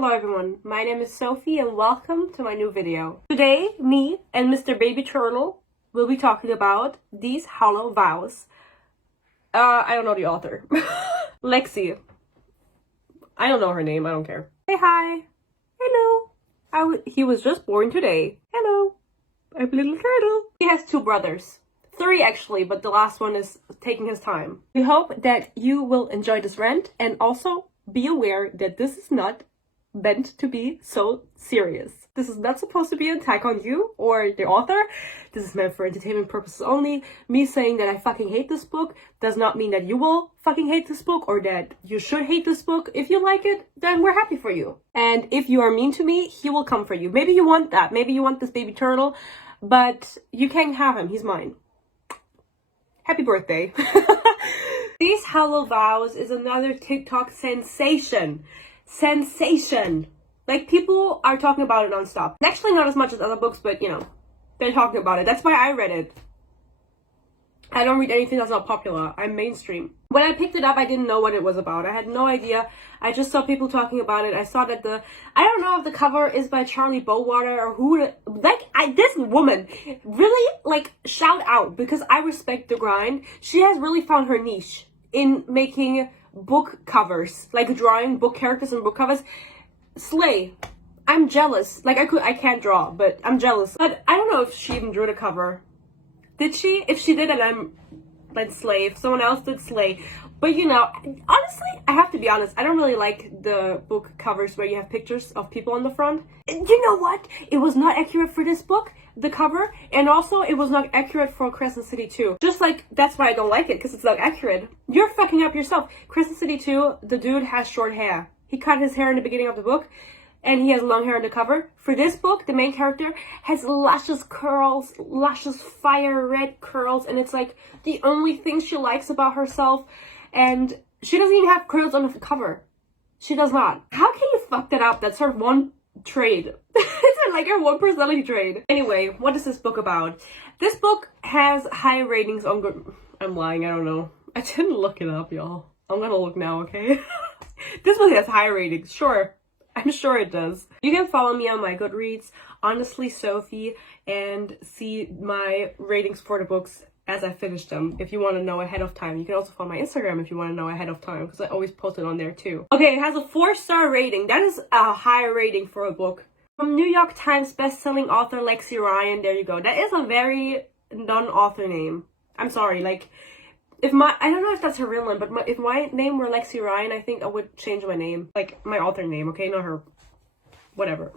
Hello everyone, my name is Sophie and welcome to my new video. Today, me and Mr. Baby Turtle will be talking about these hollow vows. I don't know the author. Lexi. I don't know her name, I don't care. Say hi. Hello. He was just born today. Hello. I'm a little turtle. He has two brothers. 3 actually, but the last one is taking his time. We hope that you will enjoy this rant and also be aware that this is not meant to be so serious. This is not supposed to be an attack on you or the author. This is meant for entertainment purposes only. Me saying that I fucking hate this book does not mean that you will fucking hate this book or that you should hate this book. If you like it, then we're happy for you. And if you are mean to me, he will come for you. Maybe you want that. Maybe you want this baby turtle, but you can't have him. He's mine. Happy birthday. These Hollow Vows is another TikTok sensation. Like, people are talking about it non-stop. Actually, not as much as other books, but, you know, they're talking about it. That's why I read it. I don't read anything that's not popular. I'm mainstream. When I picked it up, I didn't know what it was about. I had no idea. I just saw people talking about it. I saw that I don't know if the cover is by Charlie Bowater or who, this woman, really, like, shout out, because I respect the grind. She has really found her niche in making book covers, like drawing book characters and book covers. Slay. I'm jealous. Like, I can't draw, but I'm jealous. But I don't know if she even drew the cover. Did she? If she did, then slay. If someone else did, slay. But, you know, honestly, I have to be honest, I don't really like the book covers where you have pictures of people on the front. You know what? It was not accurate for this book, the cover, and also it was not accurate for Crescent City 2. Just like, that's why I don't like it, because it's not accurate. You're fucking up yourself. Crescent City 2, the dude has short hair. He cut his hair in the beginning of the book, and he has long hair on the cover. For this book, the main character has luscious curls, luscious fire red curls, and it's like the only thing she likes about herself. And she doesn't even have curls on the cover. She does not. How can you fuck that up? That's her one trait. It's like her one personality trait. Anyway, what is this book about? This book has high ratings on Good. I'm lying, I don't know. I didn't look it up, y'all. I'm gonna look now, okay? This book has high ratings, sure. I'm sure it does. You can follow me on my Goodreads, Honestly Sophie, and see my ratings for the books as I finish them, if you want to know ahead of time. You can also follow my Instagram if you want to know ahead of time, because I always post it on there too. Okay, it has a 4-star rating. That is a high rating for a book. From New York Times bestselling author Lexi Ryan, there you go. That is a very non-author name. I'm sorry, like, I don't know if that's her real name, but if my name were Lexi Ryan, I think I would change my name. Like, my author name, okay? Not her. Whatever.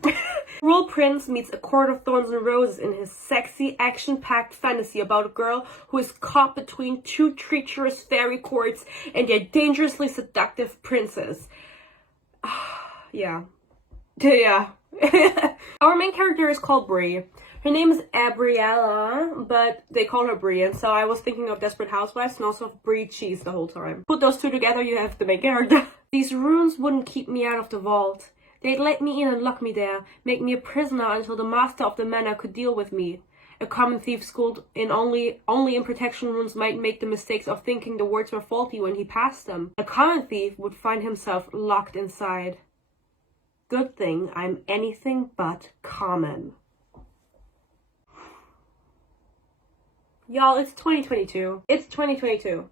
Cruel Prince meets a court of thorns and roses in his sexy, action-packed fantasy about a girl who is caught between 2 treacherous fairy courts and their dangerously seductive princes. Yeah. Yeah. Our main character is called Bree. Her name is Abriella, but they call her Bree, and so I was thinking of Desperate Housewives and also of Brie Cheese the whole time. Put those two together, you have the main character. These runes wouldn't keep me out of the vault. They'd let me in and lock me there, make me a prisoner until the master of the manor could deal with me. A common thief schooled in only in protection runes might make the mistakes of thinking the words were faulty when he passed them. A common thief would find himself locked inside. Good thing I'm anything but common. Y'all, it's 2022. It's 2022.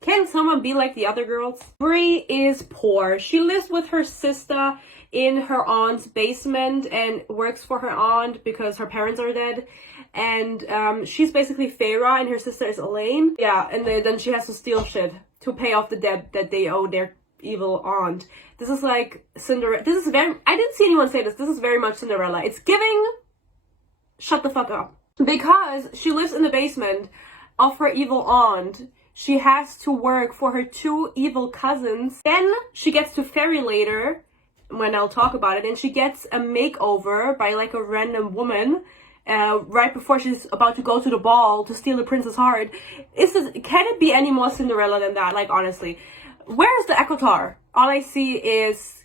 Can someone be like the other girls? Bree is poor. She lives with her sister in her aunt's basement and works for her aunt because her parents are dead. And she's basically Feyre and her sister is Elaine. Yeah, and then she has to steal shit to pay off the debt that they owe their evil aunt. This is like Cinderella. This is very, I didn't see anyone say this. This is very much Cinderella. It's giving, shut the fuck up. Because she lives in the basement of her evil aunt, she has to work for her 2 evil cousins. Then she gets to Fairy later, when I'll talk about it, and she gets a makeover by like a random woman right before she's about to go to the ball to steal the prince's heart. Can it be any more Cinderella than that? Like, honestly. Where's the Echotar? All I see is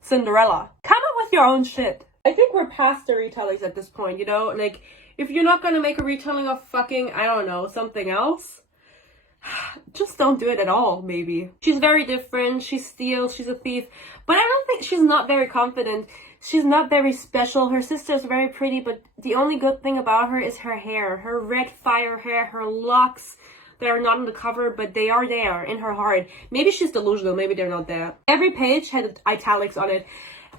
Cinderella. Come up with your own shit. I think we're past the retellings at this point, you know? Like, if you're not gonna make a retelling of fucking, I don't know, something else, Just don't do it at all, maybe. She's very different. She steals. She's a thief. But I don't think she's not very confident. She's not very special. Her sister is very pretty, but the only good thing about her is her hair. Her red fire hair, her locks that are not on the cover, but they are there in her heart. Maybe she's delusional. Maybe they're not there. Every page had italics on it.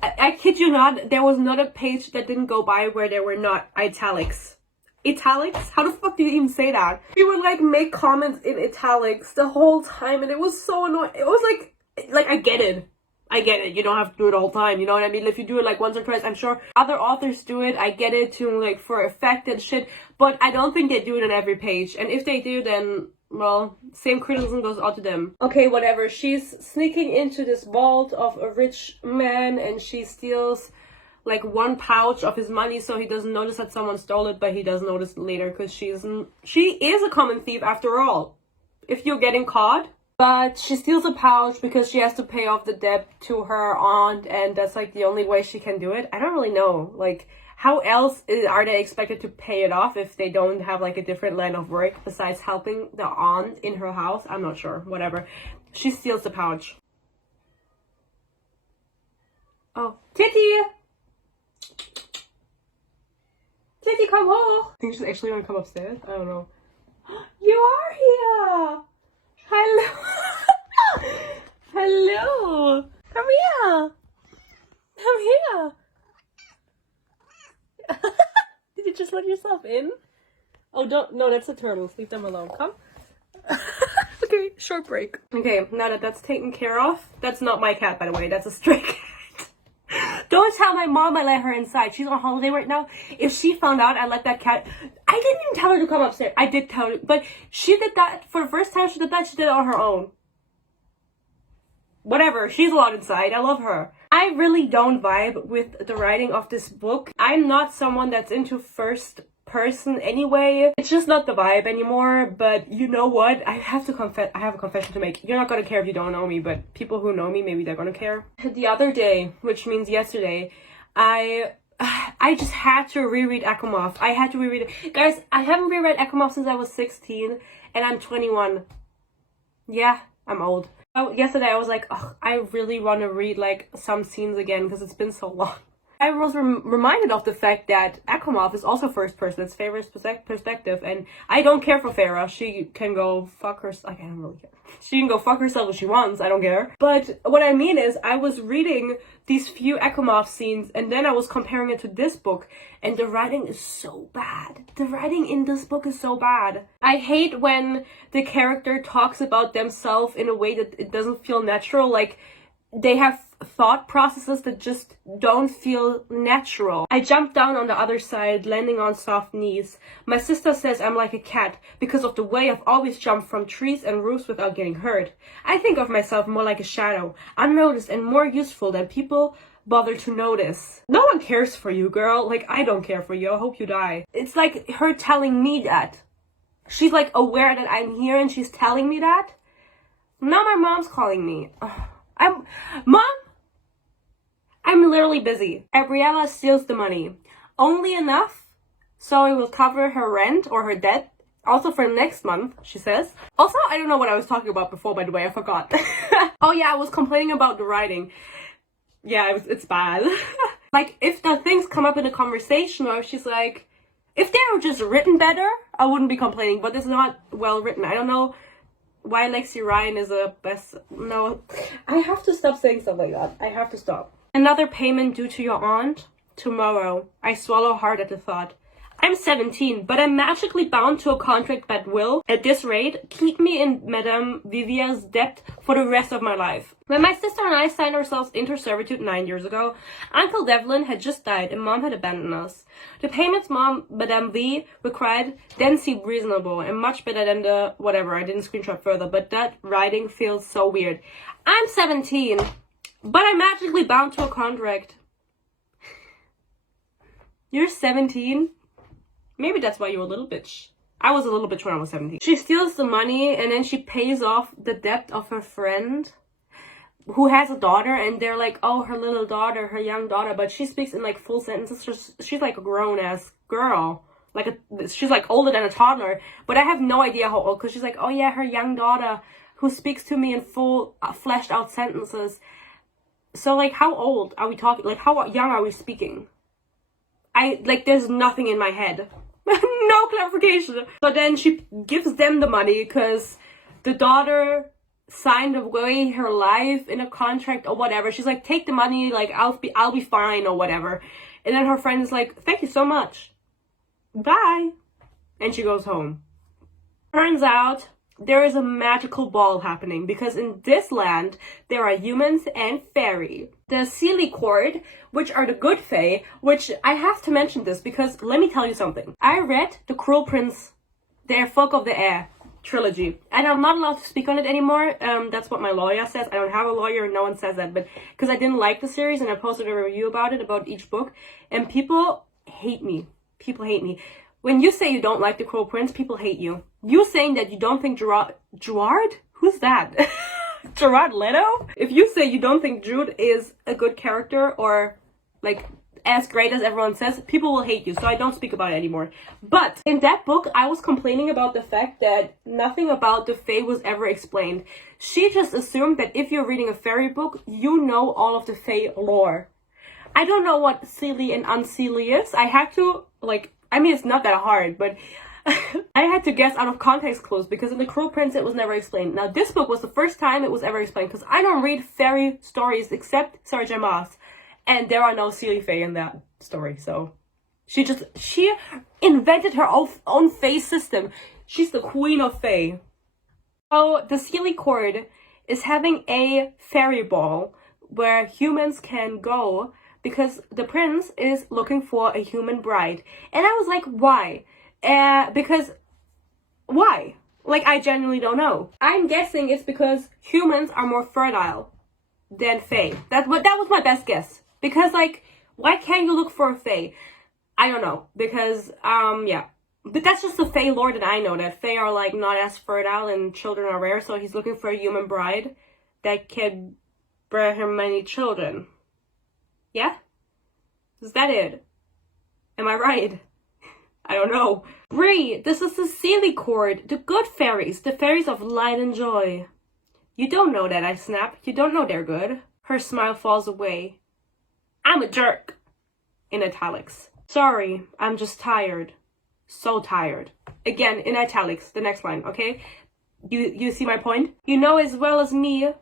I kid you not, there was not a page that didn't go by where there were not italics. Italics? How the fuck do you even say that? She would like make comments in italics the whole time, and it was so annoying. It was like I get it. You don't have to do it all the time, you know what I mean? If you do it like once or twice, I'm sure other authors do it. I get it to like for effect and shit, but I don't think they do it on every page. And if they do, then well, same criticism goes out to them. Okay, whatever. She's sneaking into this vault of a rich man, and she steals like one pouch of his money so he doesn't notice that someone stole it, but he does notice later because she is a common thief after all, if you're getting caught. But she steals a pouch because she has to pay off the debt to her aunt, and that's like the only way she can do it. I don't really know, like, how else are they expected to pay it off if they don't have like a different line of work besides helping the aunt in her house? I'm not sure, whatever. She steals the pouch. Oh, Titty! Titty, come home! I think she's actually gonna come upstairs. I don't know. You are here! Hello! Hello! Come here! Come here! Did you just let yourself in? Oh, don't. No, that's the turtles. Leave them alone. Come. Okay, short break. Okay, now that that's taken care of. That's not my cat, by the way. That's a stray cat. Don't tell my mom I let her inside. She's on holiday right now. If she found out I let that cat... I didn't even tell her to come upstairs. I did tell her. But she did that. For the first time she did that, she did it on her own. Whatever. She's allowed inside. I love her. I really don't vibe with the writing of this book. I'm not someone that's into first person anyway. It's just not the vibe anymore. But you know what? I have to confess. I have a confession to make. You're not gonna care if you don't know me, but people who know me, maybe they're gonna care. The other day, which means yesterday, I just had to reread Ekimov. I had to reread it. Guys, I haven't reread Ekimov since I was 16, and I'm 21. Yeah, I'm old. Yesterday I was like, oh, I really want to read like some scenes again because it's been so long. I was reminded of the fact that Ekimov is also first person. It's Farah's perspective, and I don't care for Farah. She can go fuck herself. I don't really care. She can go fuck herself if she wants. I don't care. But what I mean is, I was reading these few Ekimov scenes, and then I was comparing it to this book, and the writing is so bad. The writing in this book is so bad. I hate when the character talks about themselves in a way that it doesn't feel natural. Like, they have thought processes that just don't feel natural. I jumped down on the other side, landing on soft knees. My sister says I'm like a cat because of the way I've always jumped from trees and roofs without getting hurt. I think of myself more like a shadow, unnoticed and more useful than people bother to notice. No one cares for you, girl. Like, I don't care for you. I hope you die. It's like her telling me that. She's like aware that I'm here and she's telling me that. Now my mom's calling me. Mom? I'm literally busy. Gabriella steals the money. Only enough so it will cover her rent or her debt. Also for next month, she says. Also, I don't know what I was talking about before, by the way. I forgot. Oh yeah, I was complaining about the writing. Yeah, it's bad. Like, if the things come up in a conversation, or if she's like... If they were just written better, I wouldn't be complaining. But it's not well written. I don't know why Lexi Ryan is a best... No, I have to stop saying stuff like that. I have to stop. Another payment due to your aunt? Tomorrow. I swallow hard at the thought. I'm 17, but I'm magically bound to a contract that will, at this rate, keep me in Madame Vivia's debt for the rest of my life. When my sister and I signed ourselves into servitude 9 years ago, Uncle Devlin had just died and Mom had abandoned us. The payments Madame V required then seemed reasonable and much better than the whatever. I didn't screenshot further, but that writing feels so weird. I'm 17, but I'm magically bound to a contract. You're 17? Maybe that's why you're a little bitch. I was a little bitch when I was 17. She steals the money and then she pays off the debt of her friend who has a daughter, and they're like, oh, her little daughter, her young daughter, but she speaks in like full sentences. She's like a grown-ass girl. she's like older than a toddler, but I have no idea how old, because she's like, oh yeah, her young daughter who speaks to me in full fleshed out sentences. So like, how old are we talking? Like, how young are we speaking? There's nothing in my head. No clarification. So then she gives them the money because the daughter signed away her life in a contract or whatever. She's like, take the money, like I'll be fine or whatever. And then her friend is like, thank you so much. Bye. And she goes home. Turns out there is a magical ball happening, because in this land there are humans and fairy. The Sealy Court, which are the good fae, which I have to mention this because let me tell you something. I read The Cruel Prince, The Folk of the Air trilogy, and I'm not allowed to speak on it anymore. That's what my lawyer says. I don't have a lawyer, no one says that, but because I didn't like the series and I posted a review about it, about each book, and people hate me. People hate me. When you say you don't like The Cruel Prince, people hate you. You saying that you don't think Gerard? Who's that? Gerard Leto? If you say you don't think Jude is a good character or like as great as everyone says, people will hate you. So I don't speak about it anymore. But in that book, I was complaining about the fact that nothing about the Fae was ever explained. She just assumed that if you're reading a fairy book, you know all of the Fae lore. I don't know what Sealy and Unsealy is. I had to it's not that hard, but I had to guess out of context clues because in The Cruel Prince it was never explained. Now this book was the first time it was ever explained because I don't read fairy stories except Sarah J. Maas, and there are no Sealy Fae in that story. So she invented her own Fae system. She's the queen of Fae. So the Sealy Court is having a fairy ball where humans can go because the prince is looking for a human bride. And I was like, why? Because why? Like, I genuinely don't know. I'm guessing it's because humans are more fertile than Fae. That was my best guess. Because like, why can't you look for a Fae? I don't know. Because yeah. But that's just the Fae lore that I know. That Fae are like not as fertile and children are rare. So he's looking for a human bride that can bear him many children. Yeah? Is that it? Am I right? I don't know. Bree, this is the Sealy Court, the good fairies, the fairies of light and joy. You don't know that, I snap. You don't know they're good. Her smile falls away. I'm a jerk. In italics. Sorry, I'm just tired. So tired. Again, in italics, the next line, okay? You see my point? You know as well as me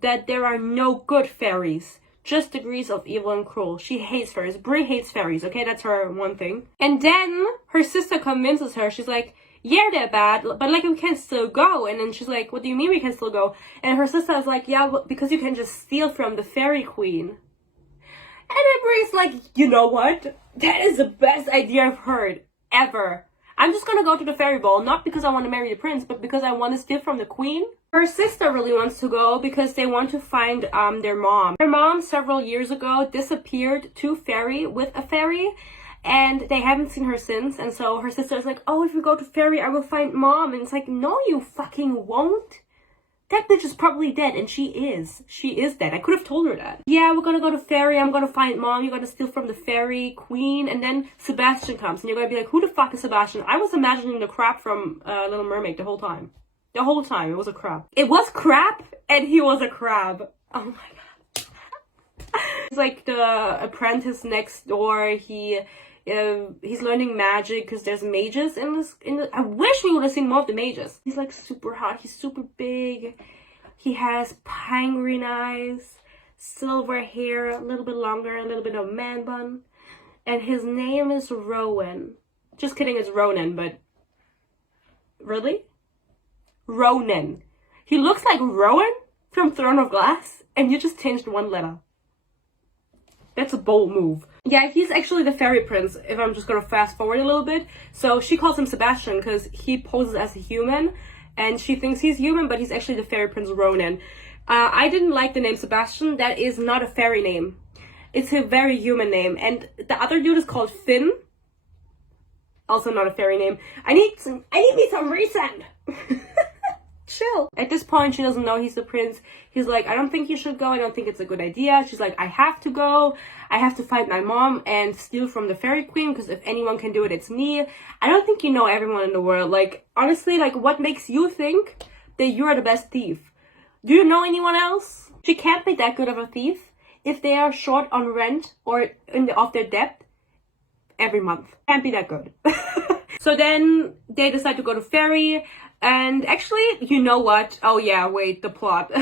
that there are no good fairies. Just degrees of evil and cruel. She hates fairies. Brie hates fairies, okay? That's her one thing. And then her sister convinces her. She's like, yeah, they're bad, but like we can still go. And then she's like, what do you mean we can still go? And her sister is like, yeah, well, because you can just steal from the fairy queen. And then Brie's like, you know what? That is the best idea I've heard ever. I'm just gonna go to the fairy ball, not because I want to marry the prince, but because I want to steal from the queen. Her sister really wants to go because they want to find their mom. Her mom several years ago disappeared to fairy with a fairy, and they haven't seen her since. And so her sister is like, oh, if we go to fairy, I will find mom. And it's like, no, you fucking won't. That bitch is probably dead, and she is. She is dead. I could have told her that. Yeah, we're gonna go to fairy. I'm gonna find mom. You're gonna steal from the fairy queen. And then Sebastian comes, and you're gonna be like, who the fuck is Sebastian? I was imagining the crab from Little Mermaid the whole time. The whole time, it was a crab. It was crab, and he was a crab. Oh my god. He's like the apprentice next door. He's learning magic because there's mages in this. I wish we would have seen more of the mages. He's like super hot. He's super big. He has pine green eyes, silver hair, a little bit longer, a little bit of man bun, and his name is Rowan. Just kidding, it's Ronan, but really? Ronan. He looks like Rowan from Throne of Glass, and you just changed one letter. That's a bold move. Yeah, he's actually the fairy prince, if I'm just gonna fast forward a little bit. So she calls him Sebastian because he poses as a human, and she thinks he's human, but he's actually the fairy prince Ronan. I didn't like the name Sebastian. That is not a fairy name. It's a very human name. And the other dude is called Finn. Also not a fairy name. I need me some reason. chill. At this point, she doesn't know he's the prince. He's like, I don't think you should go. I don't think it's a good idea. She's like, I have to go. I have to fight my mom and steal from the fairy queen, because if anyone can do it, it's me. I don't think you know everyone in the world. Like, honestly, like, what makes you think that you're the best thief? Do you know anyone else? She can't be that good of a thief if they are short on rent or off their debt every month. Can't be that good. So then they decide to go to Fairy, and actually, you know what? Oh yeah, wait, the plot.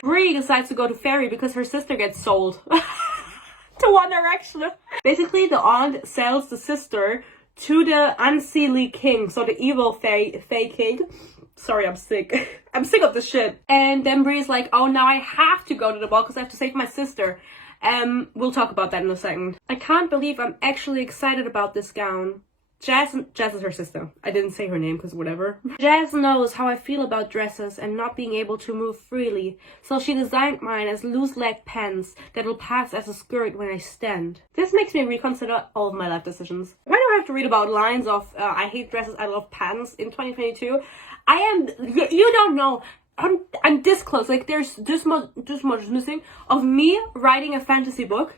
Bree decides to go to Fairy because her sister gets sold to One Direction. Basically, the aunt sells the sister to the unseelie king, so the evil fae king. Sorry, I'm sick. I'm sick of this shit. And then Bree's like, oh, now I have to go to the ball because I have to save my sister. We'll talk about that in a second. I can't believe I'm actually excited about this gown. Jazz is her sister. I didn't say her name because whatever. Jazz knows how I feel about dresses and not being able to move freely, so she designed mine as loose-leg pants that'll pass as a skirt when I stand. This makes me reconsider all of my life decisions. Why do I have to read about lines of I hate dresses, I love pants in 2022? You don't know. I'm this close. Like, there's this much missing of me writing a fantasy book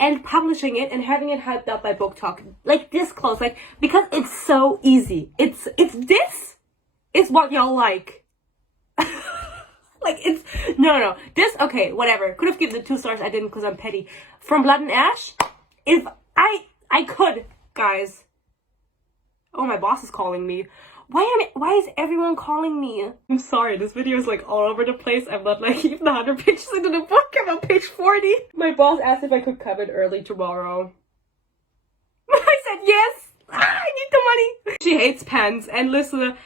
and publishing it and having it hyped up by Booktok. Like, this close. Like, because it's so easy. It's this is what y'all like. Like, it's no. This, okay, whatever. Could have given it 2 stars. I didn't because I'm petty. From Blood and Ash, if I could, guys. Oh, my boss is calling me. Why is everyone calling me? I'm sorry, this video is like all over the place. I'm not like even 100 pages into the book. I'm on page 40. My boss asked if I could come in early tomorrow. I said yes. I need the money. She hates pens. And listen,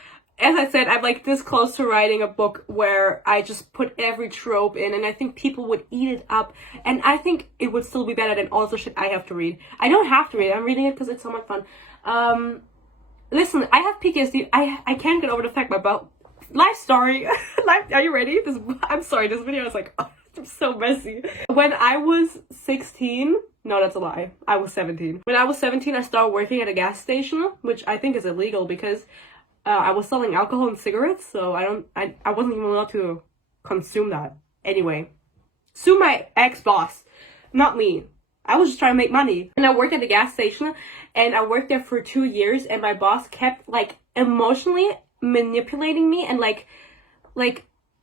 as I said, I'm like this close to writing a book where I just put every trope in, and I think people would eat it up. And I think it would still be better than all the shit I have to read. I don't have to read it. I'm reading it because it's so much fun. Listen, I have PTSD. I can't get over the fact about life story. Are you ready? I'm sorry, this video is like, oh, it's so messy. When I was 16, no, that's a lie. I was 17. When I was 17, I started working at a gas station, which I think is illegal because I was selling alcohol and cigarettes, so I wasn't even allowed to consume that. Anyway, sue my ex-boss, not me. I was just trying to make money. And I worked at the gas station, and I worked there for 2 years, and my boss kept like emotionally manipulating me and like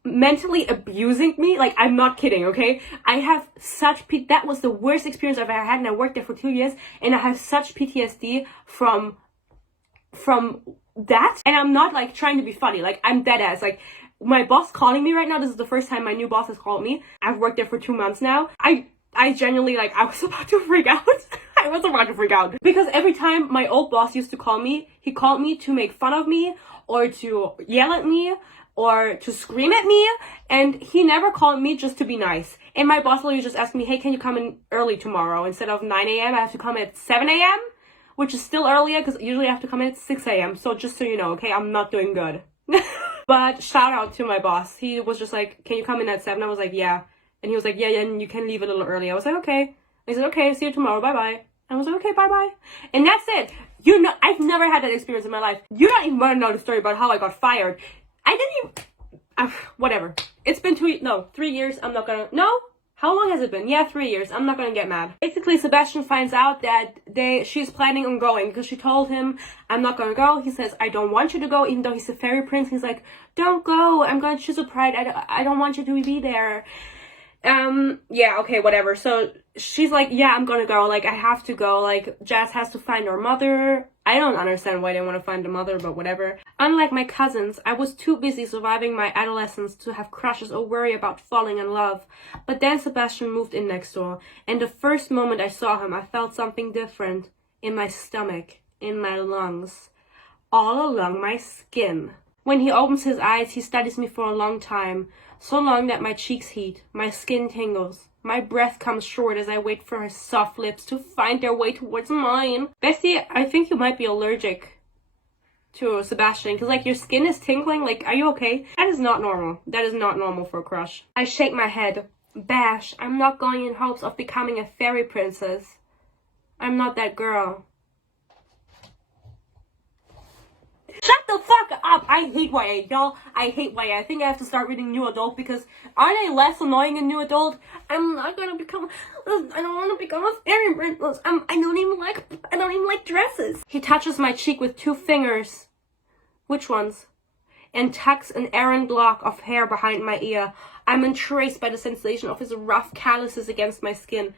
mentally abusing me. Like, I'm not kidding, okay? I have such that was the worst experience I've ever had, and I worked there for 2 years, and I have such PTSD from that. And I'm not like trying to be funny. Like, I'm dead ass. Like, my boss calling me right now, this is the first time my new boss has called me. I've worked there for 2 months now. I genuinely, like, I was about to freak out. I was about to freak out. Because every time my old boss used to call me, he called me to make fun of me, or to yell at me, or to scream at me, and he never called me just to be nice. And my boss literally just asked me, hey, can you come in early tomorrow? Instead of 9 a.m., I have to come in at 7 a.m., which is still earlier, because usually I have to come in at 6 a.m. So just so you know, okay, I'm not doing good. But shout out to my boss. He was just like, can you come in at 7? I was like, yeah. And he was like, yeah, and you can leave a little early. I was like, okay. I said, okay, see you tomorrow, bye-bye. I was like, okay, bye-bye. And that's it. You know, I've never had that experience in my life. You don't even want to know the story about how I got fired. I didn't even, whatever. It's been 3 years. I'm not gonna, no? How long has it been? Yeah, 3 years. I'm not gonna get mad. Basically, Sebastian finds out that she's planning on going because she told him, I'm not gonna go. He says, I don't want you to go, even though he's a fairy prince. He's like, don't go. I'm gonna choose a pride. I don't want you to be there. Yeah, okay, whatever. So she's like, yeah, I'm gonna go. Like, I have to go. Like, Jazz has to find her mother. I don't understand why they want to find the mother, but whatever. Unlike my cousins, I was too busy surviving my adolescence to have crushes or worry about falling in love. But then Sebastian moved in next door, and the first moment I saw him, I felt something different in my stomach, in my lungs, all along my skin. When he opens his eyes, he studies me for a long time. So long that my cheeks heat, my skin tingles, my breath comes short as I wait for his soft lips to find their way towards mine. Bestie, I think you might be allergic to Sebastian, because like your skin is tingling. Like, are you okay? That is not normal. That is not normal for a crush. I shake my head. Bash, I'm not going in hopes of becoming a fairy princess. I'm not that girl. Shut the fuck up! I hate YA, y'all. I hate YA. I think I have to start reading New Adult because aren't they less annoying in New Adult? I'm not gonna become. I don't want to become a fairy princess. I don't even like dresses. He touches my cheek with 2 fingers. Which ones? And tucks an errant lock of hair behind my ear. I'm entranced by the sensation of his rough calluses against my skin.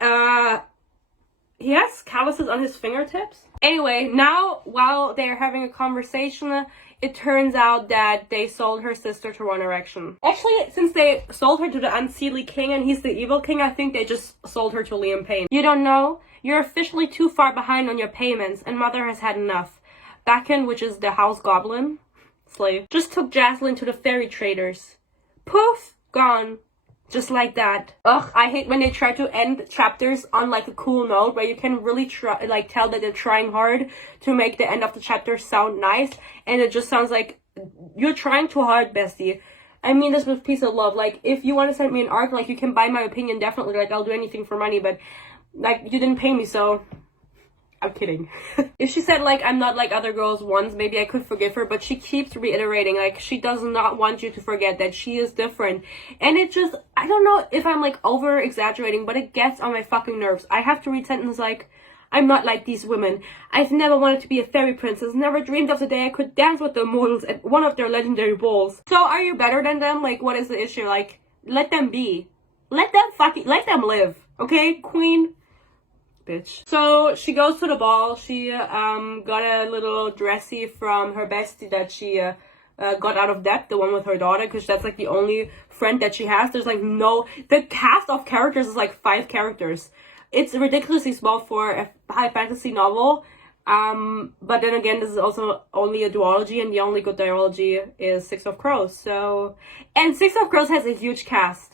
He has calluses on his fingertips? Anyway, now, while they're having a conversation, it turns out that they sold her sister to One Direction. Actually, since they sold her to the unseelie king and he's the evil king, I think they just sold her to Liam Payne. You don't know? You're officially too far behind on your payments, and Mother has had enough. Bakken, which is the house goblin, slave, just took Jaslyn to the fairy traders. Poof! Gone. Just like that. Ugh, I hate when they try to end chapters on like a cool note where you can really tell that they're trying hard to make the end of the chapter sound nice, and it just sounds like you're trying too hard, bestie. I mean this with peace and love. Like, if you want to send me an arc, like, you can buy my opinion, definitely. Like, I'll do anything for money, but like, you didn't pay me, so I'm kidding. If she said, like, I'm not like other girls once, maybe I could forgive her, but she keeps reiterating, like, she does not want you to forget that she is different. And it just, I don't know if I'm, like, over-exaggerating, but it gets on my fucking nerves. I have to read sentences like, I'm not like these women. I've never wanted to be a fairy princess, never dreamed of the day I could dance with the immortals at one of their legendary balls. So are you better than them? Like, what is the issue? Like, let them be. Let them live, okay, queen? Bitch. So she goes to the ball. She got a little dressy from her bestie that she got out of debt, the one with her daughter, because that's like the only friend that she has. There's like the cast of characters is like 5 characters. It's ridiculously small for a high fantasy novel. But then again, this is also only a duology, and the only good duology is Six of Crows. So, and Six of Crows has a huge cast.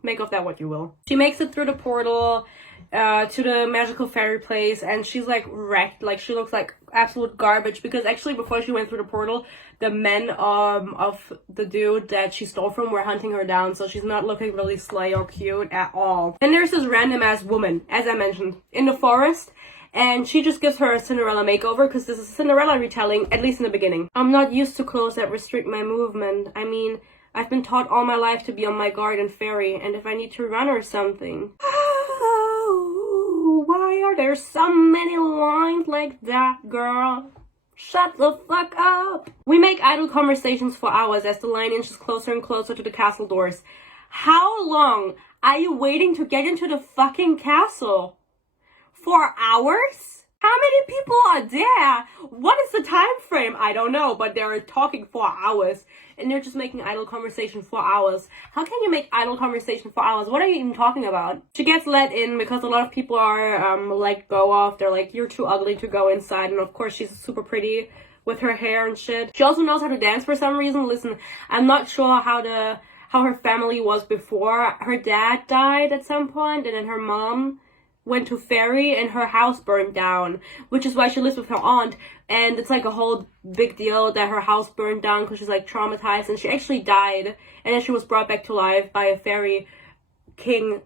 Make of that what you will. She makes it through the portal to the magical fairy place, and she's like wrecked. Like, she looks like absolute garbage, because actually before she went through the portal, the men of the dude that she stole from were hunting her down, so she's not looking really slay or cute at all. And there's this random ass woman, as I mentioned, in the forest, and she just gives her a Cinderella makeover, because this is a Cinderella retelling, at least in the beginning. I'm not used to clothes that restrict my movement. I mean, I've been taught all my life to be on my guard and fairy, and if I need to run or something. Oh, why are there so many lines like that, girl? Shut the fuck up. We make idle conversations for hours as the line inches closer and closer to the castle doors. How long are you waiting to get into the fucking castle? 4 hours? How many people are there? What is the time frame? I don't know, but they're talking 4 hours, and they're just making idle conversation for hours. How can you make idle conversation for hours? What are you even talking about? She gets let in because a lot of people are let go of. They're like, you're too ugly to go inside, and of course she's super pretty with her hair and shit. She also knows how to dance for some reason. Listen, I'm not sure how her family was before. Her dad died at some point, and then her mom went to fairy and her house burned down, which is why she lives with her aunt, and it's like a whole big deal that her house burned down because she's like traumatized, and she actually died, and then she was brought back to life by a fairy king.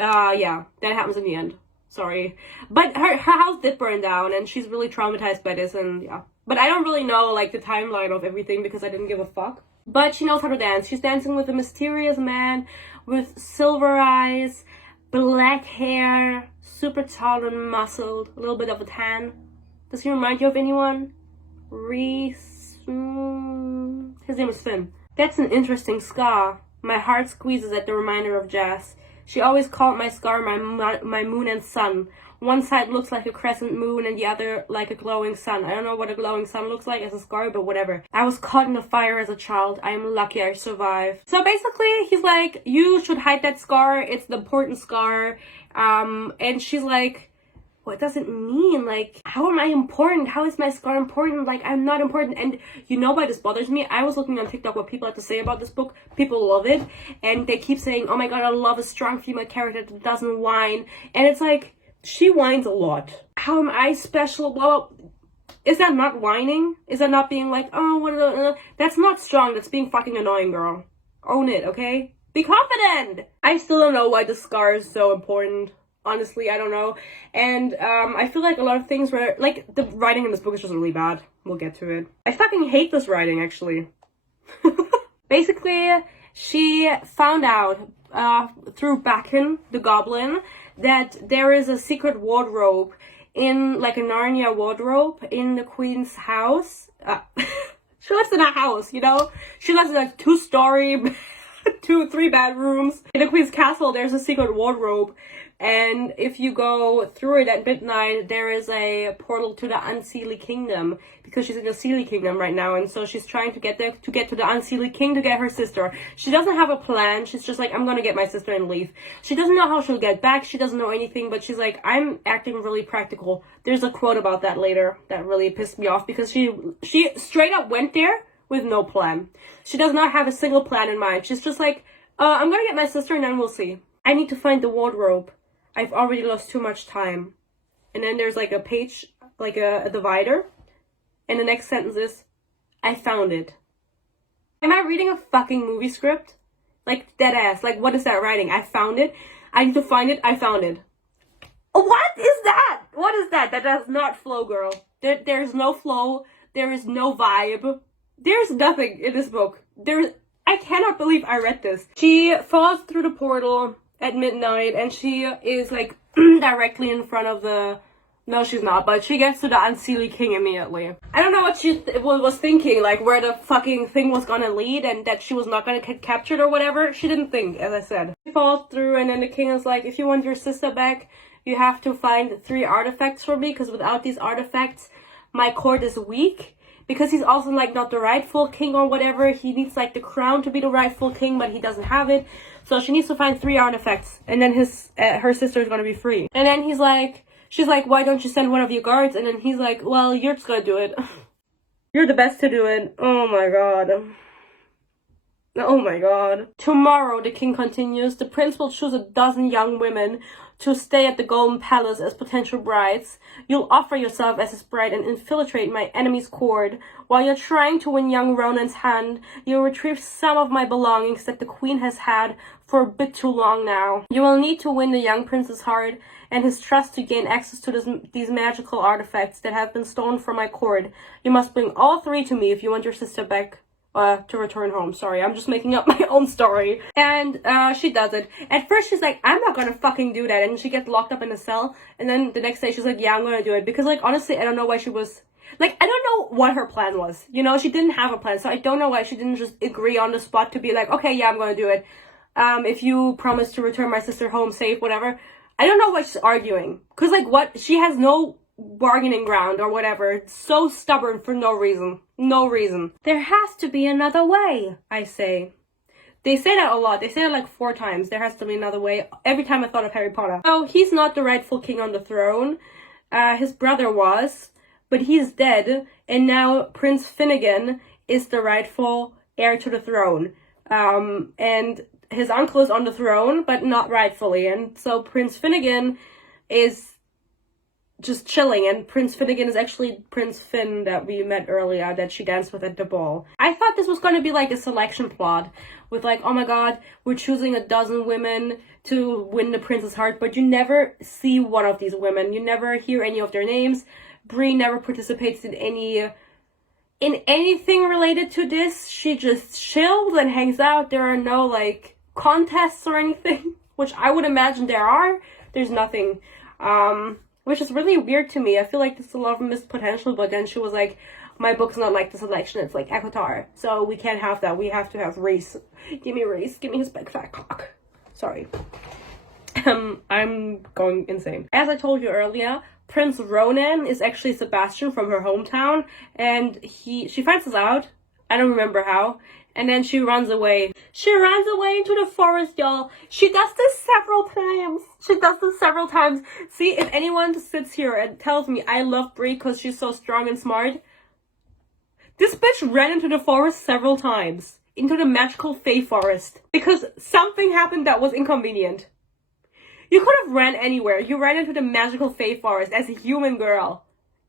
Yeah, that happens in the end. Sorry. But her house did burn down, and she's really traumatized by this, and yeah. But I don't really know like the timeline of everything because I didn't give a fuck. But she knows how to dance. She's dancing with a mysterious man with silver eyes, black hair, super tall and muscled, a little bit of a tan. Does he remind you of anyone? Reese? His name is Finn. That's an interesting scar. My heart squeezes at the reminder of Jess. She always called my scar my moon and sun. One side looks like a crescent moon and the other like a glowing sun. I don't know what a glowing sun looks like as a scar, but whatever. I was caught in the fire as a child. I am lucky I survived. So basically, he's like, you should hide that scar. It's the important scar. And she's like, what does it mean? Like, how am I important? How is my scar important? Like, I'm not important. And you know why this bothers me? I was looking on TikTok what people have to say about this book. People love it. And they keep saying, oh my god, I love a strong female character that doesn't whine. And it's like, she whines a lot. How am I special? Well, is that not whining? Is that not being like, oh, what? That's not strong. That's being fucking annoying, girl. Own it, okay? Be confident! I still don't know why the scar is so important. Honestly, I don't know. And I feel like a lot of things were like the writing in this book is just really bad. We'll get to it. I fucking hate this writing, actually. Basically, she found out through Bakken, the goblin, that there is a secret wardrobe in, like a Narnia wardrobe in the queen's house. She lives in a house, you know? She lives in a 2-story, 3 bedrooms. In the queen's castle, there's a secret wardrobe. And if you go through it at midnight, there is a portal to the Unseelie Kingdom, because she's in the Seelie Kingdom right now, and so she's trying to get there, to get to the Unseelie King to get her sister. She doesn't have a plan. She's just like, I'm gonna get my sister and leave. She doesn't know how she'll get back. She doesn't know anything, but she's like, I'm acting really practical. There's a quote about that later that really pissed me off, because she straight up went there with no plan. She does not have a single plan in mind. She's just like, I'm gonna get my sister and then we'll see. I need to find the wardrobe. I've already lost too much time. And then there's like a page, like a divider. And the next sentence is, I found it. Am I reading a fucking movie script? Like, dead ass. Like, what is that writing? I found it. I need to find it. I found it. What is that? What is that? That does not flow, girl. There's no flow. There is no vibe. There's nothing in this book. I cannot believe I read this. She falls through the portal at midnight, and she is like directly in front of the, no she's not, but she gets to the Unseelie King immediately. I don't know what she was thinking, like where the fucking thing was gonna lead and that she was not gonna get captured or whatever. She didn't think, as I said. She falls through, and then the king is like, if you want your sister back, you have to find 3 artifacts for me, because without these artifacts my court is weak. Because he's also like not the rightful king or whatever. He needs like the crown to be the rightful king, but he doesn't have it. So she needs to find 3 artifacts, and then her sister is gonna be free. And then she's like, why don't you send one of your guards? And then he's like, well, you're just gonna do it. You're the best to do it. Oh my god. Oh my god. Tomorrow, the king continues, the prince will choose 12 young women to stay at the Golden Palace as potential brides. You'll offer yourself as his bride and infiltrate my enemy's court. While you're trying to win young Ronan's hand, you'll retrieve some of my belongings that the queen has had for a bit too long now. You will need to win the young prince's heart and his trust to gain access to these magical artifacts that have been stolen from my court. You must bring all 3 to me if you want your sister back. To return home. Sorry, I'm just making up my own story. And she does it. At first she's like, I'm not gonna fucking do that, and she gets locked up in a cell, and then the next day she's like, yeah, I'm gonna do it. Because like, honestly, I don't know why she was like, I don't know what her plan was, you know. She didn't have a plan, so I don't know why she didn't just agree on the spot to be like, okay, yeah, I'm gonna do it, if you promise to return my sister home safe, whatever. I don't know why she's arguing, because like, what, she has no bargaining ground or whatever. It's so stubborn for no reason. No reason. There has to be another way, I say. They say that a lot. They say it like 4 times. There has to be another way. Every time I thought of Harry Potter. So he's not the rightful king on the throne. His brother was, but he's dead. And now Prince Finnegan is the rightful heir to the throne. And his uncle is on the throne, but not rightfully. And so Prince Finnegan is just chilling, and Prince Finnegan is actually Prince Finn that we met earlier, that she danced with at the ball. I thought this was going to be like a selection plot with like, oh my god, we're choosing 12 women to win the prince's heart, but you never see one of these women. You never hear any of their names. Brie never participates in anything related to this. She just chills and hangs out. There are no like contests or anything, which I would imagine there are. There's nothing. Which is really weird to me. I feel like there's a lot of missed potential, but then she was like, my book's not like the selection, it's like Avatar. So we can't have that. We have to have Reese. Give me Reese. Give me his big fat cock. Sorry. I'm going insane. As I told you earlier, Prince Ronan is actually Sebastian from her hometown, and she finds this out. I don't remember how. And then she runs away. She runs away into the forest, y'all. She does this several times. See, if anyone sits here and tells me I love Brie because she's so strong and smart, this bitch ran into the forest several times. Into the magical Fae forest. Because something happened that was inconvenient. You could have ran anywhere. You ran into the magical Fae forest as a human girl.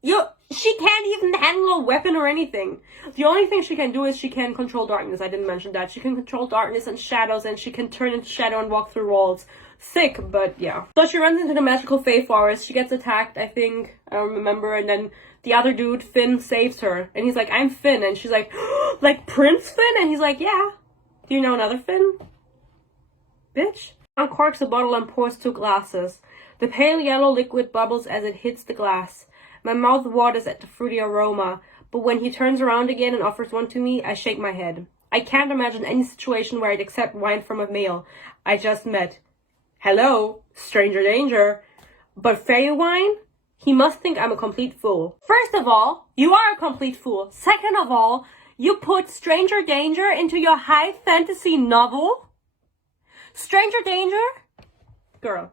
She can't even handle a weapon or anything. The only thing she can do is she can control darkness. I didn't mention that. She can control darkness and shadows, and she can turn into shadow and walk through walls. Sick, but yeah. So she runs into the magical Fae forest. She gets attacked, I think. I don't remember. And then the other dude, Finn, saves her. And he's like, I'm Finn. And she's like, like Prince Finn? And he's like, yeah. Do you know another Finn? Bitch. Uncorks a bottle and pours 2 glasses. The pale yellow liquid bubbles as it hits the glass. My mouth waters at the fruity aroma, but when he turns around again and offers one to me, I shake my head. I can't imagine any situation where I'd accept wine from a male I just met. Hello, stranger danger. But fairy wine? He must think I'm a complete fool. First of all, you are a complete fool. Second of all, you put stranger danger into your high fantasy novel? Stranger danger? Girl,